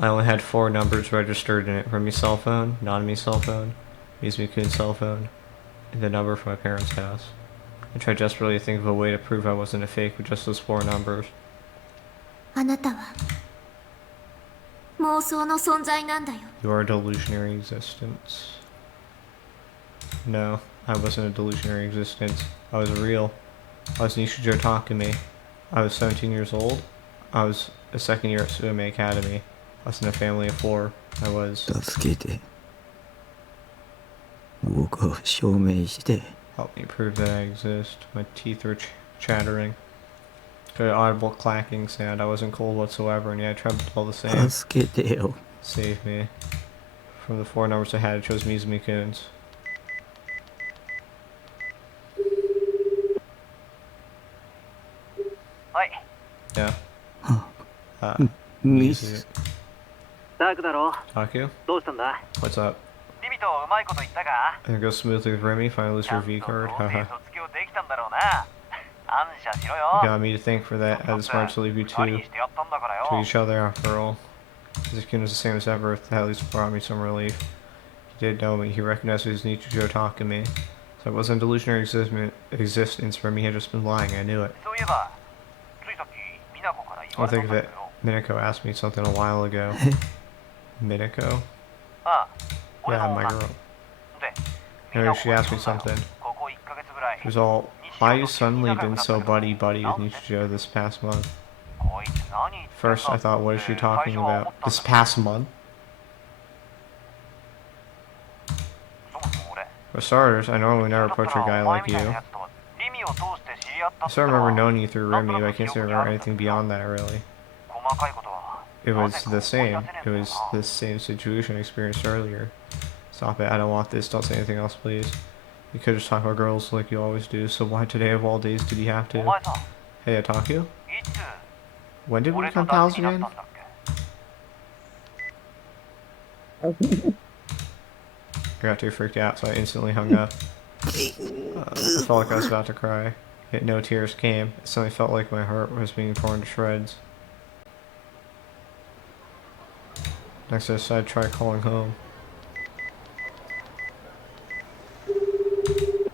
I only had 4 numbers registered in it. Remi's cell phone, Nanami's cell phone, Mizuki-kun's cell phone, and the number from my parents' house. I tried desperately to think of a way to prove I wasn't a fake with just those 4 numbers. あなたは妄想の存在なんだよ。 You are a delusionary existence. No, I wasn't a delusionary existence. I was real. I was Nishijo Takumi. I was 17 years old. I was a second year at Suame Academy. I was in a family of 4. I was... 助けて僕を証明して Help me prove that I exist. My teeth were chattering. An audible clacking sound. I wasn't cold whatsoever, and yet I trembled all the same. 助けてよ Save me. From the 4 numbers I had, I chose Mizumi-kun's. Yeah. ミ Is ス it ダークだろ Taku? どうしたんだ What's up? リミとうまいこと言ったか I go smoothly with Remy, finally lose ち her ゃんと V 童 card. 貞 Haha. 卒業できたんだろうな感謝しろよ Got me to thank for that. I just wanted to leave you 二人 two にしてやったんだから to よ each other after all. Mizukun was the same as ever. That at least brought me some relief. He did know me. He recognized me as Nichijo Takumi. So it wasn't a delusionary existence for me. He had just been lying. I knew it. そういえばついさっき美奈子から言 I'll われた think ん of だ it. けど Minako asked me something a while ago. Minako? ああ俺 Yeah, の my 女 girl. で Anyway, she asked me something. ここ1ヶ月ぐらい She was all, why you suddenly been so buddy-buddy with Nichijo this past month? こいつ何言ってんだ First, I thought, what is she って talking 最初は思 about? ったんだ This past month? そもそも俺 For starters, I normally never approach a guy like you. I still remember knowing you through Remy, but I can't seem to remember anything beyond that, really. It was the same. It was the same situation I experienced earlier. Stop it, I don't want this. Don't say anything else, please. You could just talk about girls like you always do, so why today of all days did you have to? Hey, Ataku? When did we become pals again? I got too freaked out, so I instantly hung up. I felt like I was about to cry. Yet no tears came. It suddenly felt like my heart was being torn to shreds. Next I decided to try calling home.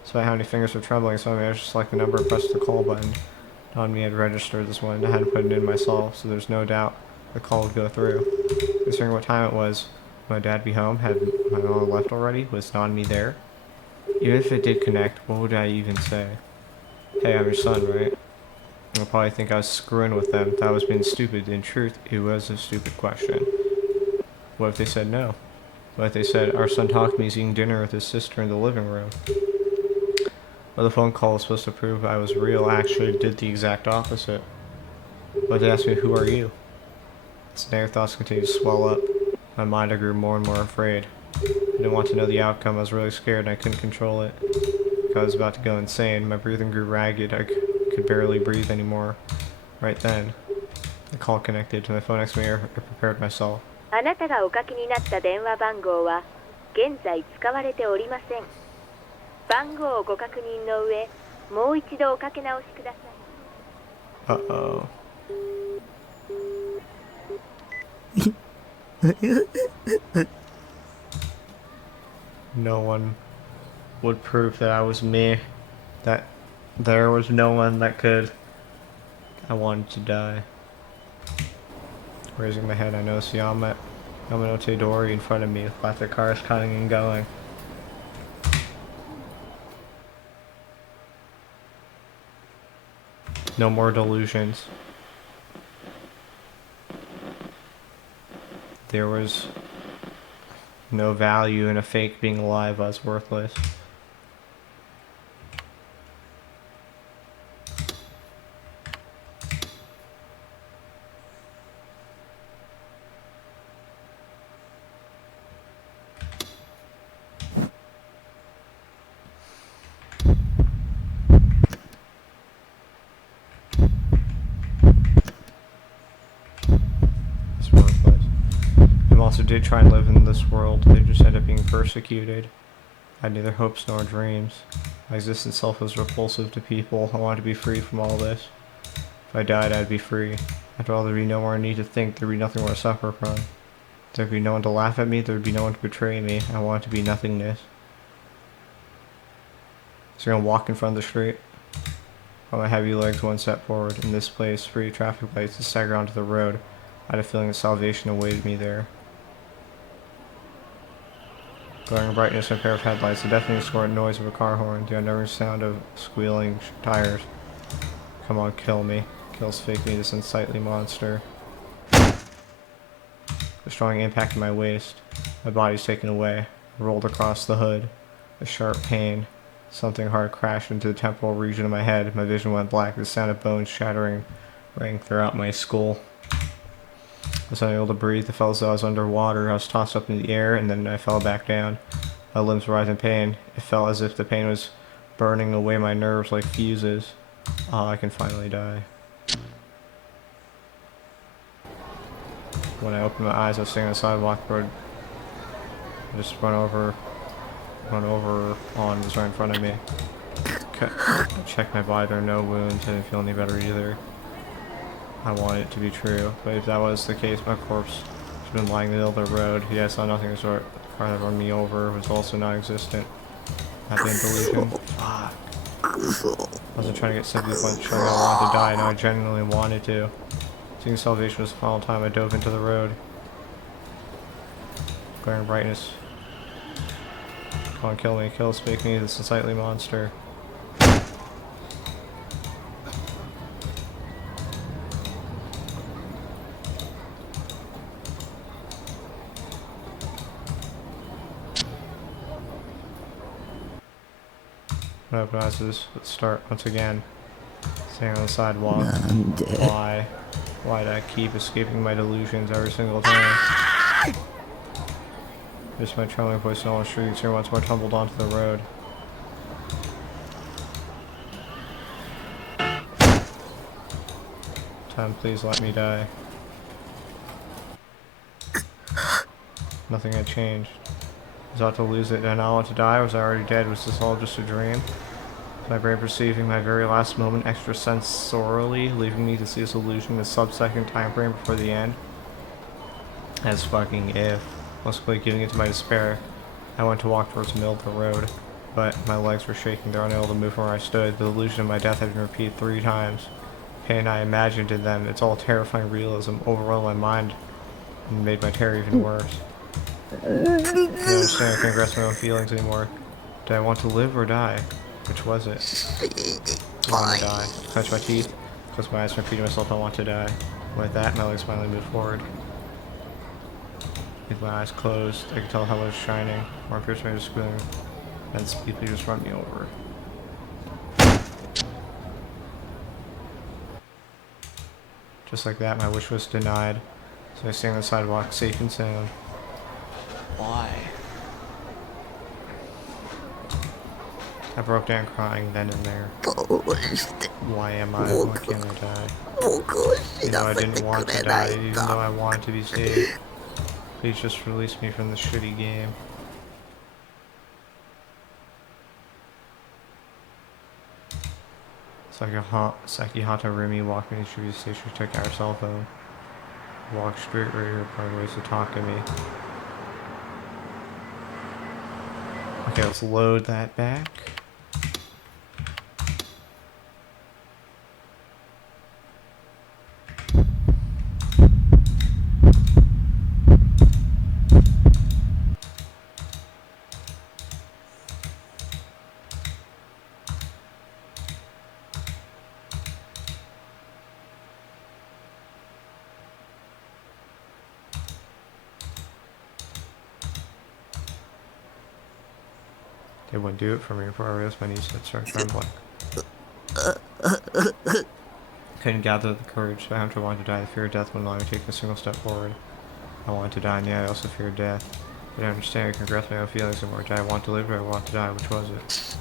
Despite how many fingers were trembling, so I managed to select the number and press the call button. On me had registered this one. I hadn't put it in myself, so there's no doubt the call would go through. Considering what time it was, would my dad be home? Had my mom left already? Was Nanami there? Even if it did connect, what would I even say? Hey, I'm your son, right? They'll probably think I was screwing with them, that I was being stupid. In truth, it was a stupid question. What if they said no? What if they said, our son Takumi's eating dinner with his sister in the living room? Well, the phone call was supposed to prove I was real, actually did the exact opposite. But they asked me, who are you? Its negative thoughts continued to swell up. My mind, I grew more and more afraid. I didn't want to know the outcome. I was really scared and I couldn't control it. I was about to go insane. My breathing grew ragged. I could barely breathe anymore. Right then, The call connected to my phone next to me. I prepared myself. あなたがおかけになった電話番号は現在使われておりません。番号をご確認の上、もう一度おかけ直しください。Uh-oh. No one would prove that I was me. That there was no one that could. I wanted to die. Raising my head, I noticed Yamanote Dori in front of me, with plastic cars coming and going. No more delusions. There was no value in a fake being alive. I was worthless. Did try and live in this world, they just end up being persecuted. I had neither hopes nor dreams. My existence itself was repulsive to people. I wanted to be free from all this. If I died, I'd be free. After all, there'd be no more need to think, there'd be nothing more to suffer from. There'd be no one to laugh at me, there'd be no one to betray me. I wanted to be nothingness. So you're gonna walk in front of the street? On my heavy legs, one step forward. In this place, free traffic lights, to stagger onto the road. I had a feeling that salvation awaited me there. Glaring brightness and a pair of headlights, the deafening snort noise of a car horn, the unnerving sound of squealing tires. Come on, kill me. Kills fake me, this unsightly monster. A strong impact in my waist. My body's taken away. I rolled across the hood. A sharp pain. Something hard crashed into the temporal region of my head. My vision went black. The sound of bones shattering rang throughout my skull. I was unable to breathe. It felt as though I was underwater. I was tossed up in the air, and then I fell back down. My limbs writhed in pain. It felt as if the pain was burning away my nerves like fuses. Ah, I can finally die. When I opened my eyes, I was sitting on the sidewalk road. I just run over on was right in front of me. Checked my body, there were no wounds. I didn't feel any better either. I want it to be true, but if that was the case, my corpse has been lying in the middle of the road. Yet I saw nothing. The car that run me over was also non-existent. I had the delusion. Fuck. I wasn't trying to get simply showing I wanted to die. No, I genuinely wanted to. Seeing salvation was the final time I dove into the road. Glaring brightness. Come on, kill me. Kill, speak me, this unsightly monster. Open eyes, let's start once again. Staying on the sidewalk. Why? Why do I keep escaping my delusions every single time? Just my trembling voice in all the streets here once more tumbled onto the road. Time, please let me die. Nothing had changed. Was I about to lose it? Did I not want to die? Was I already dead? Was this all just a dream? Was my brain perceiving my very last moment extrasensorially, leaving me to see this illusion in a sub-second time frame before the end? As fucking if. Mostly giving it to my despair, I went to walk towards the middle of the road, but my legs were shaking. They were unable to move from where I stood. The illusion of my death had been repeated 3 times. Pain I imagined in them, its all terrifying realism overwhelmed my mind and made my terror even worse. I don't understand. I can't grasp my own feelings anymore. Did I want to live or die? Which was it? I want to die. Clench my teeth, close my eyes, and repeat to myself, I want to die. With that, my legs finally moved forward. With my eyes closed, I could tell how it was shining. More piercing was squealing, and speedily just run me over. Just like that, my wish was denied. So I stay on the sidewalk, safe and sound. Why? I broke down crying then and there. Why am I? Why can't I die? 出 I せて didn't want く to れな die, い even though か。 I want to be saved. Please just release me from this shitty game. Sekihata Rimi walked me to the Shibuya station, took our cell phone. Walked straight right here, probably ways to talk to me. Okay, let's load that back. It wouldn't do it for me before I realized my knees had started trembling. Couldn't gather the courage, but after I wanted to die, the fear of death wouldn't allow me to take a single step forward. I wanted to die, and yet I also feared death. But I understand I can grasp my own feelings anymore. Did I want to live or I want to die? Which was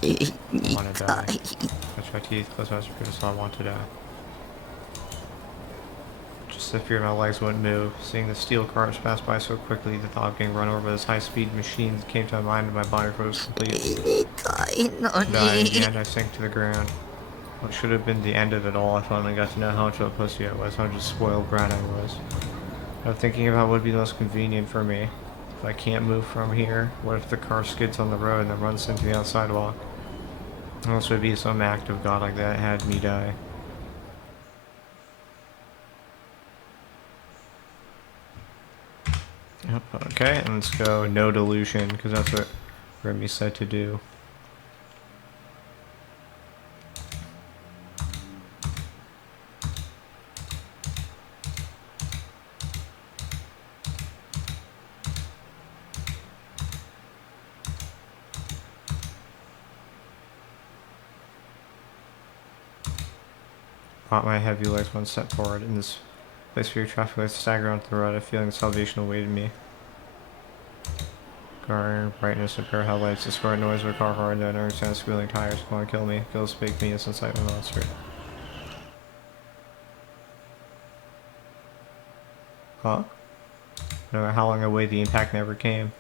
it? I want to die. Touch my teeth, close my eyes, so I want to die. Just the fear my legs wouldn't move. Seeing the steel cars pass by so quickly, the thought of getting run over by this high-speed machine came to my mind and my body froze completely. Dying, in the end, I sank to the ground. What should have been the end of it all, I finally got to know how much of a pussy I was, how much of a spoiled brat I was. I'm thinking about what would be the most convenient for me. If I can't move from here, what if the car skids on the road and then runs into the outside walk? Unless it would be some act of God like that had me die. Yep, okay, and let's go no delusion, because that's what Remy said to do. Brought my heavy legs one step forward. In this place where traffic lights stagger onto the road, a feeling of salvation awaited me. Glaring brightness of pair of headlights, the squirt noise of a car horn, and I understand squealing tires going to kill me. Ghosts bake me as inside the monster. Huh? No matter how long I waited, the impact never came.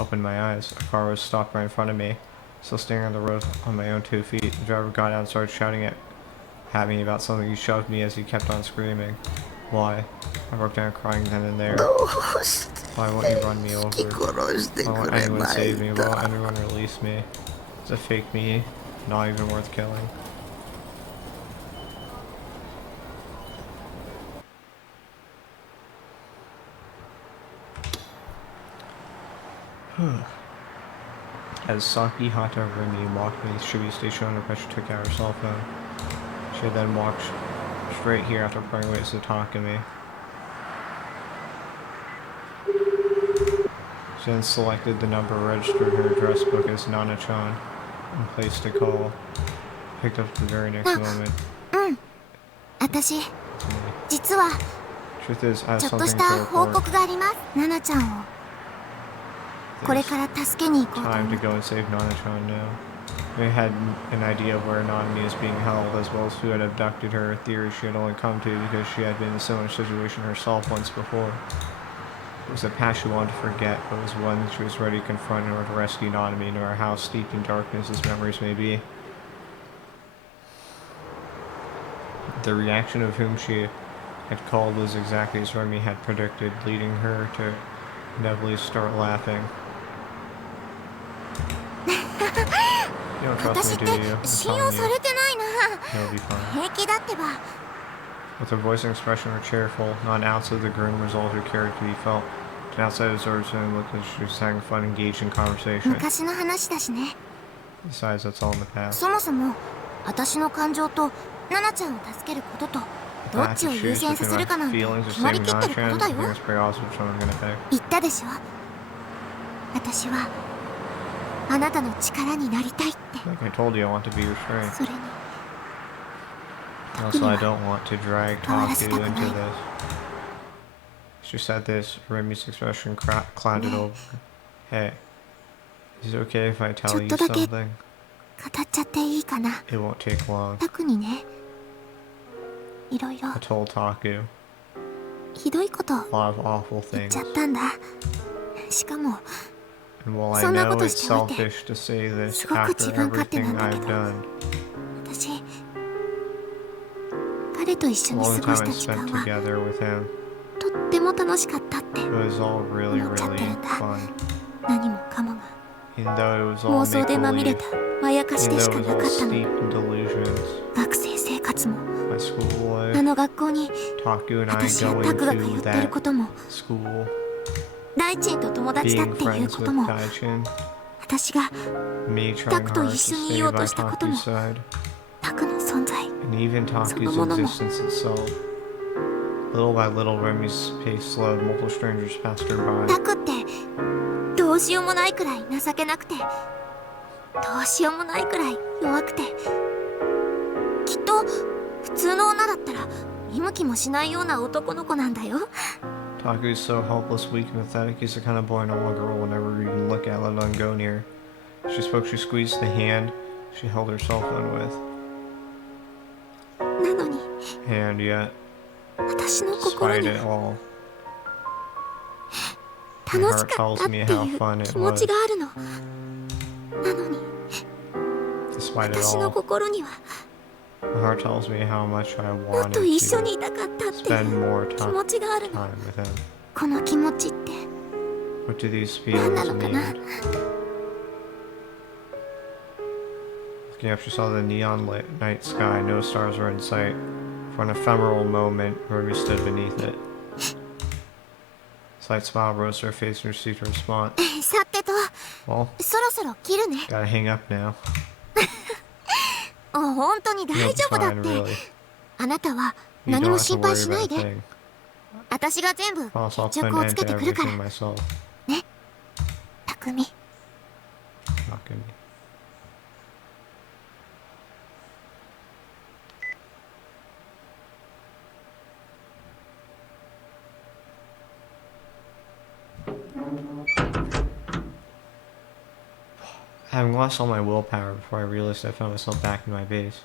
Opened my eyes. A car was stopped right in front of me. Still standing on the road on my own 2 feet. The driver got out and started shouting at me about something. He shoved me as he kept on screaming. Why? I broke down crying then and there. Why won't you run me over? Why won't anyone save me? Why won't anyone release me? It's a fake me, not even worth killing. As Sekihata Rimi walked me to the Shibuya station under pressure, took out her cell phone. She had then walked straight here after prying ways to talk to me. She then selected the number registered in her address book as Nana-chan and placed a call. Picked up the very next moment. 私、実は Truth is, I have ちょっと something し to た報 report. 告があります。ナナちゃんをこれから助けに行こうと Time 思 to う。 go and save Nana-chan now. They had an idea of where Nanami was being held, as well as who had abducted her, a theory she had only come to because she had been in a similar situation herself once before. It was a past she wanted to forget, but it was one she was ready to confront in order to rescue Nanami, no matter how steeped in darkness his memories may be. The reaction of whom she had called was exactly as Remy had predicted, leading her to inevitably start laughing. You don't trust 私 me, っ do you? て I'm 信 telling 用 you. されてないな。 It'll be fine. 平気だってば。 With her voice and expression were cheerful, not an ounce of the grim resolve her character to be felt. To an outside observer, it looked as if she was having fun, engaged in conversation. 昔の話だしね。 Besides, that's all in the past. そもそも私の感情とナナちゃんを助けることとどっちを優先させるかなんて決まりきってることだよ。言ったでしょ。私はあなたの力になりたいって。 Like I told you, I want to be your strength. それに Also, I don't want to drag Taku into this. She said this, Remy's expression clouded over. Hey, is it okay if I tell you something? 語っちゃっていいかな。 It won't take long. タクにね、いろいろ I told Taku ひどいこと a lot of awful 言っ things. ちゃったんだ。しかも And while I そんな know こと it's しておいて selfish to say this すごく after 自分勝手な everything んだけ I've ど done, 私彼と一緒に all 過 the ご time し I た時 spent 間は together with him, とっても楽しかったって it was all really, really fun. 何もかもが Even though it was 妄 all 想でまみれ make-believe, たまやかし even でし though か it な was か all ったの。 steeped in delusions, 学生生活も my school あ life, の学校に Taku and I 私や going タクが通 to ってる that ことも school, 大地と友達だっ being ていう friends こと with も Daichin, 私が me trying タクと hard 一 to 緒にい stay よう by としたことも Taku's side, タクの存在 and even Taku's そのものも existence itself. Little by little, Remy's pace slowed. Multiple strangers passed her by. タクってどうしようもないくらい情けなくてどうしようもないくらい弱くてきっと普通の女だったら見向きもしないような男の子なんだよ。 Taku is so helpless, weak, and pathetic. He's the kind of boy no one girl will never even look at, let alone go near. She spoke, she squeezed the hand she held her cell phone with. なのに And yet, 私の心 despite に it は all, my 楽し heart かった tells って me い how う fun it 気持ち was. があるの。なのに Despite it 私の all, 心には my heart tells me how much I もっ wanted と一緒 to にいたかったってい spend う more 気持ちがあるの。 time with him. この気持ちって What do these 何な feelings のかな。 mean? Looking up, she saw the neon lit night sky. No stars were in sight. For an ephemeral moment, Ruby stood beneath it. A slight smile rose to her face and received her response. さてと Well, そろそろ切るね。 gotta hang up now. 本当に You'll 大 be 丈夫だっ fine, て。 really. あなたは You 何 don't も have to 心配 worry しな about い a で。 thing. 私が全部 Also, I'll 決 put 着 an をつ end け to てくるから everything myself. 匠。 Not gonna be. Having lost all my willpower before I realized I found myself back in my base.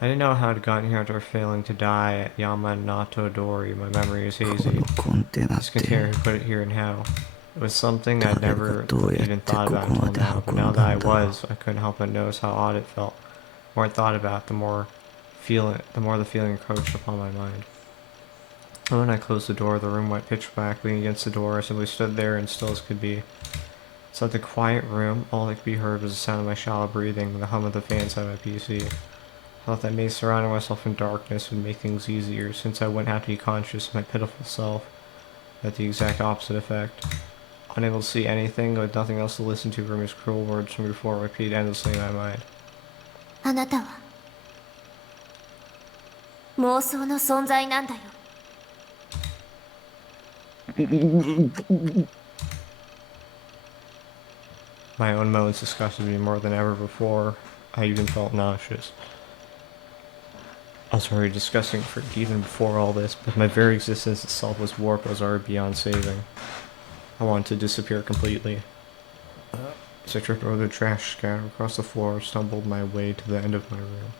I didn't know how I'd gotten here after failing to die at Yamanato Dori. My memory is こ hazy. のコンテナっ This て container who put it here and how. It was something I'd never どうやって even thought about ここま until で now, but 運 now ん that だ I んだろう。 was, I couldn't help but notice how odd it felt. The more I thought about it, the more the feeling encroached upon my mind. And when I closed the door, the room went pitch black. Leaning against the door, I simply stood there and still as could be. Inside the quiet room, all that could be heard was the sound of my shallow breathing and the hum of the fan inside my PC. I thought that maybe surrounding myself in darkness would make things easier, since I wouldn't have to be conscious of my pitiful self. Had the exact opposite effect. Unable to see anything, with nothing else to listen to, Rumi's cruel words from before repeated endlessly in my mind. あなたは妄想の存在なんだよ。 My own moans disgusted me more than ever before. I even felt nauseous. I was already disgusting for even before all this, but my very existence itself was warped. I was already beyond saving. I wanted to disappear completely. As I tripped over the trash scattered across the floor, stumbled my way to the end of my room.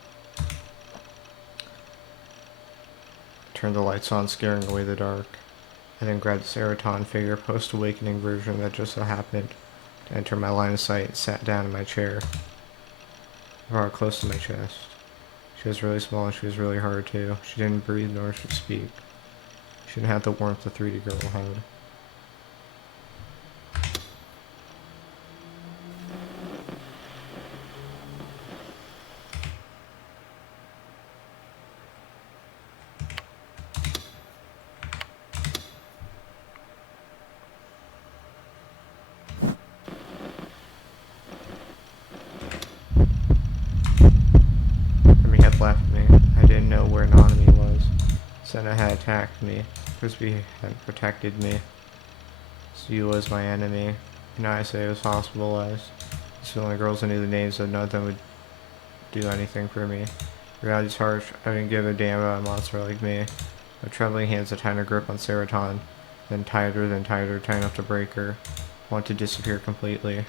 Turned the lights on, scaring away the dark. I then grabbed the Seraton figure, post-awakening version that just so happened to enter my line of sight, and sat down in my chair. I brought her close to my chest. She was really small and she was really hard too. She didn't breathe nor should speak. She didn't have the warmth of 3D girl had. Remy had left me. I didn't know where Nanami was. Senna had attacked me. Crispy had protected me. Sue was my enemy. And I say I was hospitalized. These were the only girls I knew the names of. None of them would do anything for me. Reality's harsh. I didn't give a damn about a monster like me. My trembling hands had tightened her grip on Seraton. Then tighter, tight enough to break her. I wanted to disappear completely.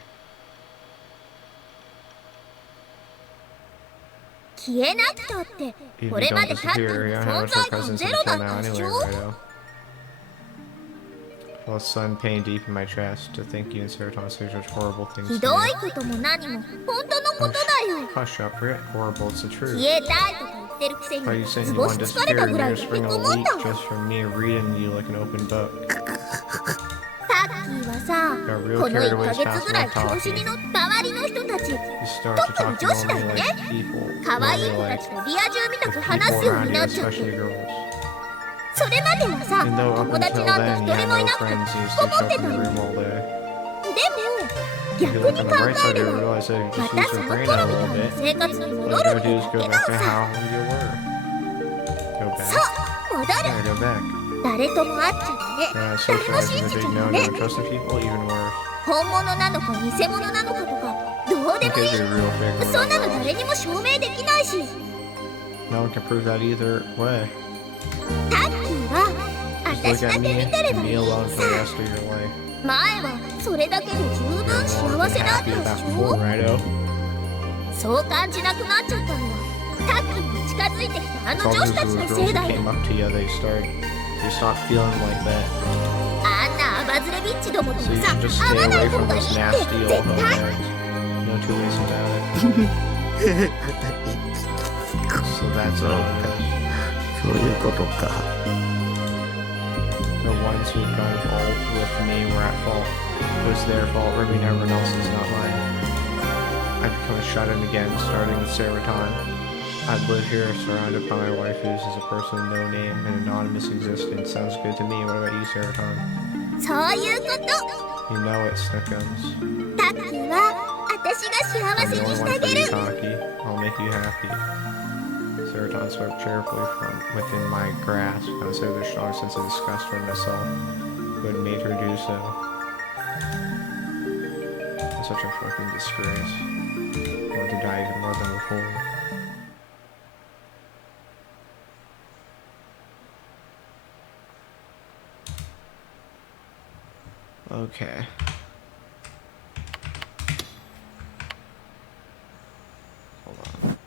消えなくたって Even こ if れ you ま don't でタッキ disappear, ー you の don't have 存 much of a 在感 presence ゼロだ until った now でし anyway, ょ。 Rito. Felt sudden pain deep in my chest to think you and Serotonin say such horrible things ひ to ど me. いことも何も本当のことだよ。 Hush up, forget horrible, it's the truth. 消えたいとか言ってるくせに Why you saying 図 you 星 want to 疲れ disappear た and ぐら you're いで spring 引 a きこもっ week た。 just from me reading you like an open book? タッキーはさ Got real この carried 1 away ヶ this 月 past ぐらい month 調子に talking. 乗った周りの人たち You start to talk to normally like people. 可愛い Normally 子た like ちとリア充みた with く people 話すよう around に you, なっちゃっ especially て girls. それまではさ Even though up 友達 until なんて then 一 you 人も had い no なくて friends, 引 you きこ stayed もって stuck た in の your で room all day. も If you 逆 look に on 考 the right え side, れ you ば realize that you ま just た lose そ your の brain 頃 out a み little たいな bit. 生活に All 戻 you る gotta って do is だ go け back な to のさ。 how you were. Go そ back. う戻る Yeah, go back. 誰とも会っちゃダメ Yeah, 誰も socializing 信 the じち big ゃ no ダ no メ and trusting people even worse. 本物なのか偽物なのかとかどうで You もい could い be real fake そんなの whatever. 誰にも証明できないし No one can prove that either way. タッキーは Just 私 look だ at け me 見てれ and ばい me い alone さ for the rest of your life. 前はそれだけで十 You're 分 more 幸 than せだった happy で with that し before, ょ righto? そう感じなくなっちゃったのはタッキーに近づいてきたあ It's の all 女子 because た of ち the の girls せい who だよ came up to you, they stopped feeling like that. あんなアバズレビッチどもと So は you さ should just 会 stay わない away 方 from がいい those って nasty 絶 old 対 homebags. No two ways about it. So that's all it is. そういうことか。 The ones who've gone fault with me were at fault. It was their fault, rubbing everyone else's, not mine. I've become a shut-in again, starting with Seroton. I live here, surrounded by my waifus as a person with no name and anonymous existence. Sounds good to me. What about you, Seroton? そういうこと You know it, Snickums. タッキーは私が I'm 幸せ the に only して one あ for げ you, る Taki. I'll make you happy. Seroton spoke cheerfully from within my grasp. I was with a strong sense of disgust for myself, who had made her do so. I'm such a fucking disgrace. I want to die even more than before. Okay. Hold on.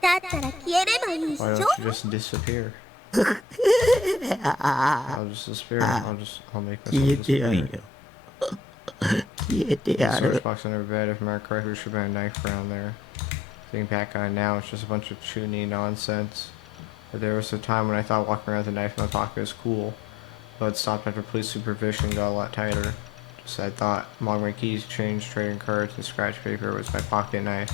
だったら消えればいいっし Why ょ don't you just disappear? I'll just disappear. I'll make 消 myself えてやんよ disappear. 消えて The やる search box under bed, if I remember correctly, should have been a knife around there. Thinking back on it now, it's just a bunch of chuny nonsense. But there was a time when I thought walking around with a knife in my pocket was cool. But it stopped after police supervision and got a lot tighter. Just I thought, among my keys, change, trading cards, and scratch paper was my pocket knife.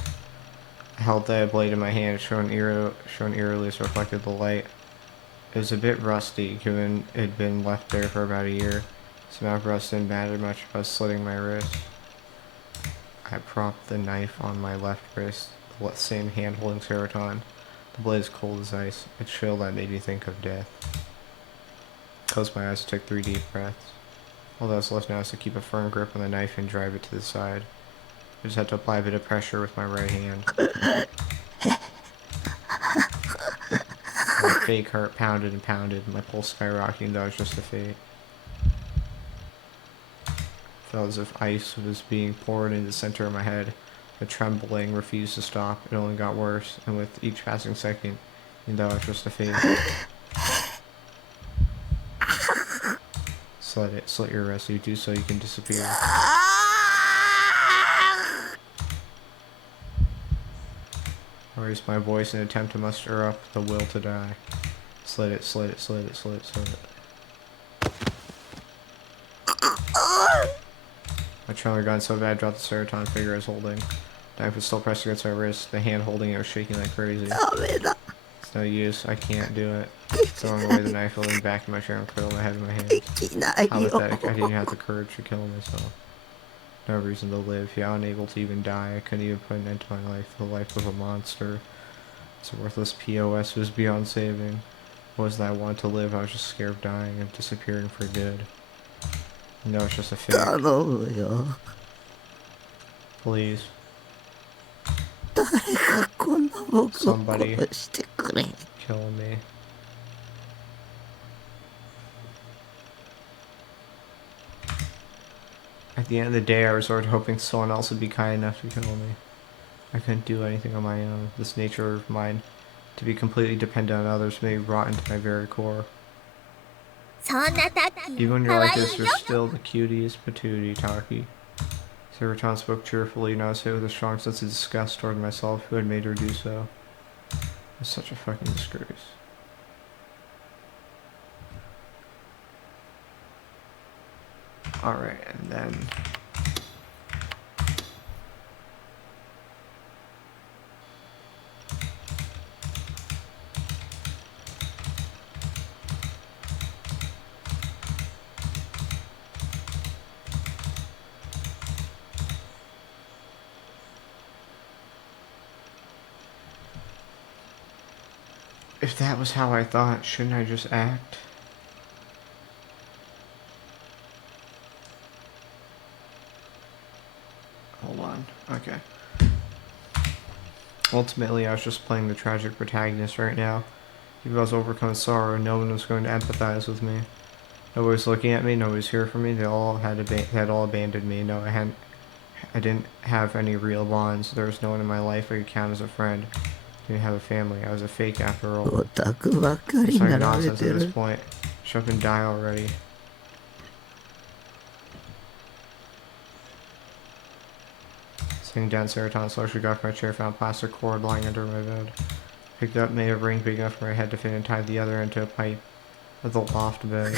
I held that blade in my hand, shone eerily as it reflected the light. It was a bit rusty, given it had been left there for about a year. The amount of rust didn't matter much about slitting my wrist. I propped the knife on my left wrist, the same hand holding Seroton. The blade is cold as ice, a chill that made me think of death. Closed my eyes and took 3 deep breaths. All that was left now is to keep a firm grip on the knife and drive it to the side. I just had to apply a bit of pressure with my right hand. My fake heart pounded and pounded, my pulse skyrocketing, though it was just a fate. Felt as if ice was being poured into the center of my head. The trembling refused to stop. It only got worse, and with each passing second, even though it was just a fate. Slit your wrist. You do so, you can disappear. I raised my voice in an attempt to muster up the will to die. Slit it, slit it, slit it, slit it, slit it. My trailer gun so bad I dropped the Seroton figure I was holding. The knife was still pressed against my wrist. The hand holding it was shaking like crazy. It's no use. I can't do it. Throwing away the knife, I leaned back in my chair and curled my head in my hands. How pathetic. I didn't have the courage to kill myself. No reason to live. Yeah, unable to even die. I couldn't even put an end to my life. The life of a monster. It's a worthless POS who was beyond saving. What was that I wanted to live? I was just scared of dying, of disappearing for good. No, it's just a fake. 頼むよ。 Please. 誰かこんな僕を Somebody 殺してくれ。 kill me. At the end of the day, I resorted to hoping someone else would be kind enough to kill me. I couldn't do anything on my own. This nature of mine, to be completely dependent on others, made me rot into my very core. そんなタッキ Even when ー you're かわ like いい this, よ you're still the cutest patootie Taki. Seroton spoke cheerfully, and I was hit with a strong sense of disgust toward myself who had made her do so. It was such a fucking disgrace. Alright, and then... If that was how I thought, shouldn't I just act? Hold on. Okay. Ultimately, I was just playing the tragic protagonist right now. Even if I was overcome with sorrow, no one was going to empathize with me. Nobody was looking at me, nobody was here for me, they had all abandoned me. No, I didn't have any real bonds. There was no one in my life I could count as a friend. I didn't have a family. I was a fake after all. オタクばっかり It's 並 like べ nonsense て at this る。 point. Shut up and die already. Sitting down, Seroton slowly got from my chair, found a plastic cord lying under my bed. Picked it up, made a ring big enough for my head to fit, and tied the other end to a pipe of the loft bed.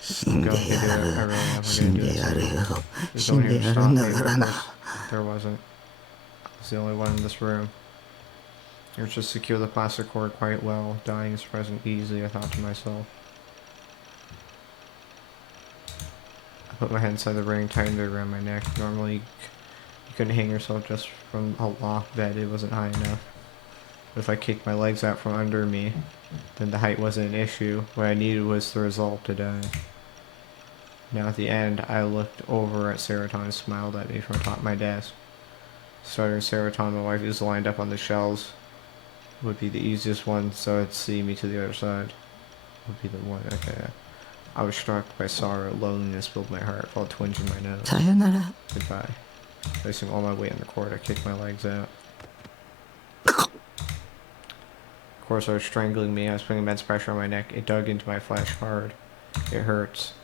死ん Go で ahead, や do it. I る。 really am 死ん gonna do でやる this. よ。 There's 死 no ん one で here to やる stop ん me. だからな。 There wasn't. I was the only one in this room. I was just secure the plastic cord quite well. Dying is present easily, I thought to myself. I put my head inside the ring, tightened it around my neck. Normally, you couldn't hang yourself just from a loft bed, it wasn't high enough. But if I kicked my legs out from under me, then the height wasn't an issue. What I needed was the resolve to die. Now at the end, I looked over at Seroton and smiled at me from atop my desk. Starting Seroton, my wife, is lined up on the shelves. Would be the easiest one, so it'd see me to the other side. Would be the one, okay. I was struck by sorrow, loneliness filled my heart, felt a twinge in my nose. さよなら。 Goodbye. Placing all my weight on the cord, I kicked my legs out. Of course, they were strangling me. I was putting immense pressure on my neck. It dug into my flesh hard. It hurts.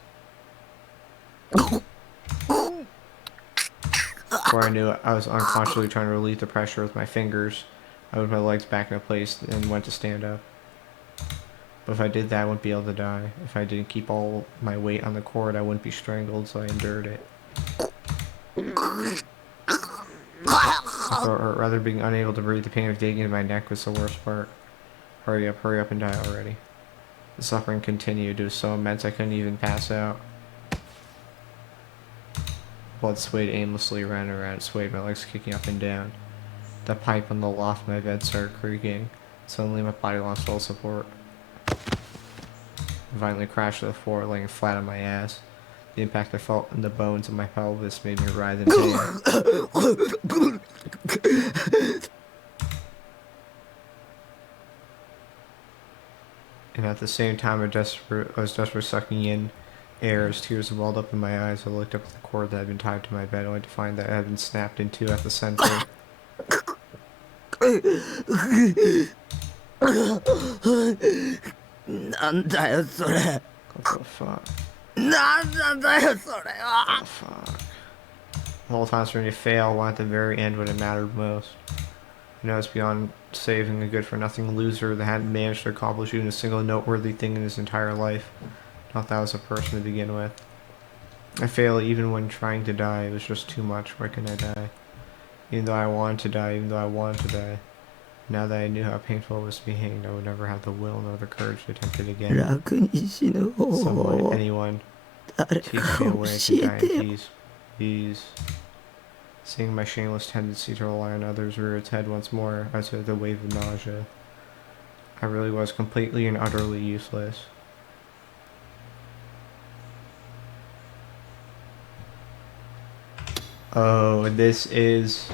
Before I knew it, I was unconsciously trying to relieve the pressure with my fingers. I moved my legs back into place and went to stand up. But if I did that, I wouldn't be able to die. If I didn't keep all my weight on the cord, I wouldn't be strangled, so I endured it. Or rather, being unable to breathe, the pain of digging into my neck was the worst part. Hurry up and die already. The suffering continued. It was so immense I couldn't even pass out. Blood swayed aimlessly around and around. It swayed, my legs kicking up and down. The pipe on the loft of my bed started creaking. Suddenly my body lost all support. I violently crashed to the floor, laying flat on my ass. The impact I felt in the bones of my pelvis made me writhe in pain. And at the same time, I was desperately sucking in air as tears welled up in my eyes. I looked up at the cord that had been tied to my bed, only to find that it had been snapped in two at the center. What the fuck? What the fuck? The whole time for me to fail, one at the very end when it mattered most. You know, it's beyond saving a good-for-nothing loser that hadn't managed to accomplish even a single noteworthy thing in his entire life. Not that I was a person to begin with. I failed even when trying to die. It was just too much. Why couldn't I die? Even though I wanted to die, Now that I knew how painful it was to be hanged, I would never have the will nor the courage to attempt it again. Someone, anyone, 誰 Teach か me a 教 way to えて guide よ peace, please. Seeing my shameless tendency to rely on others rear its head once more, I said the wave of nausea. I really was completely and utterly useless. Oh, this is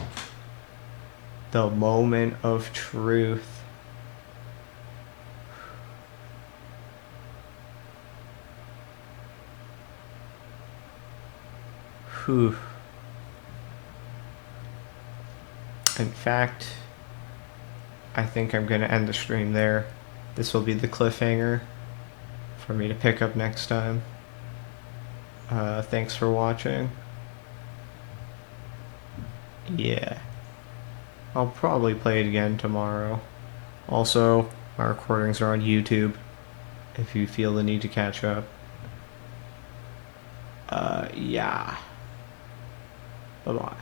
the moment of truth. Whew. In fact, I think I'm going to end the stream there. This will be the cliffhanger for me to pick up next time. Thanks for watching. Yeah. I'll probably play it again tomorrow. Also, my recordings are on YouTube if you feel the need to catch up. Yeah. Bye-bye.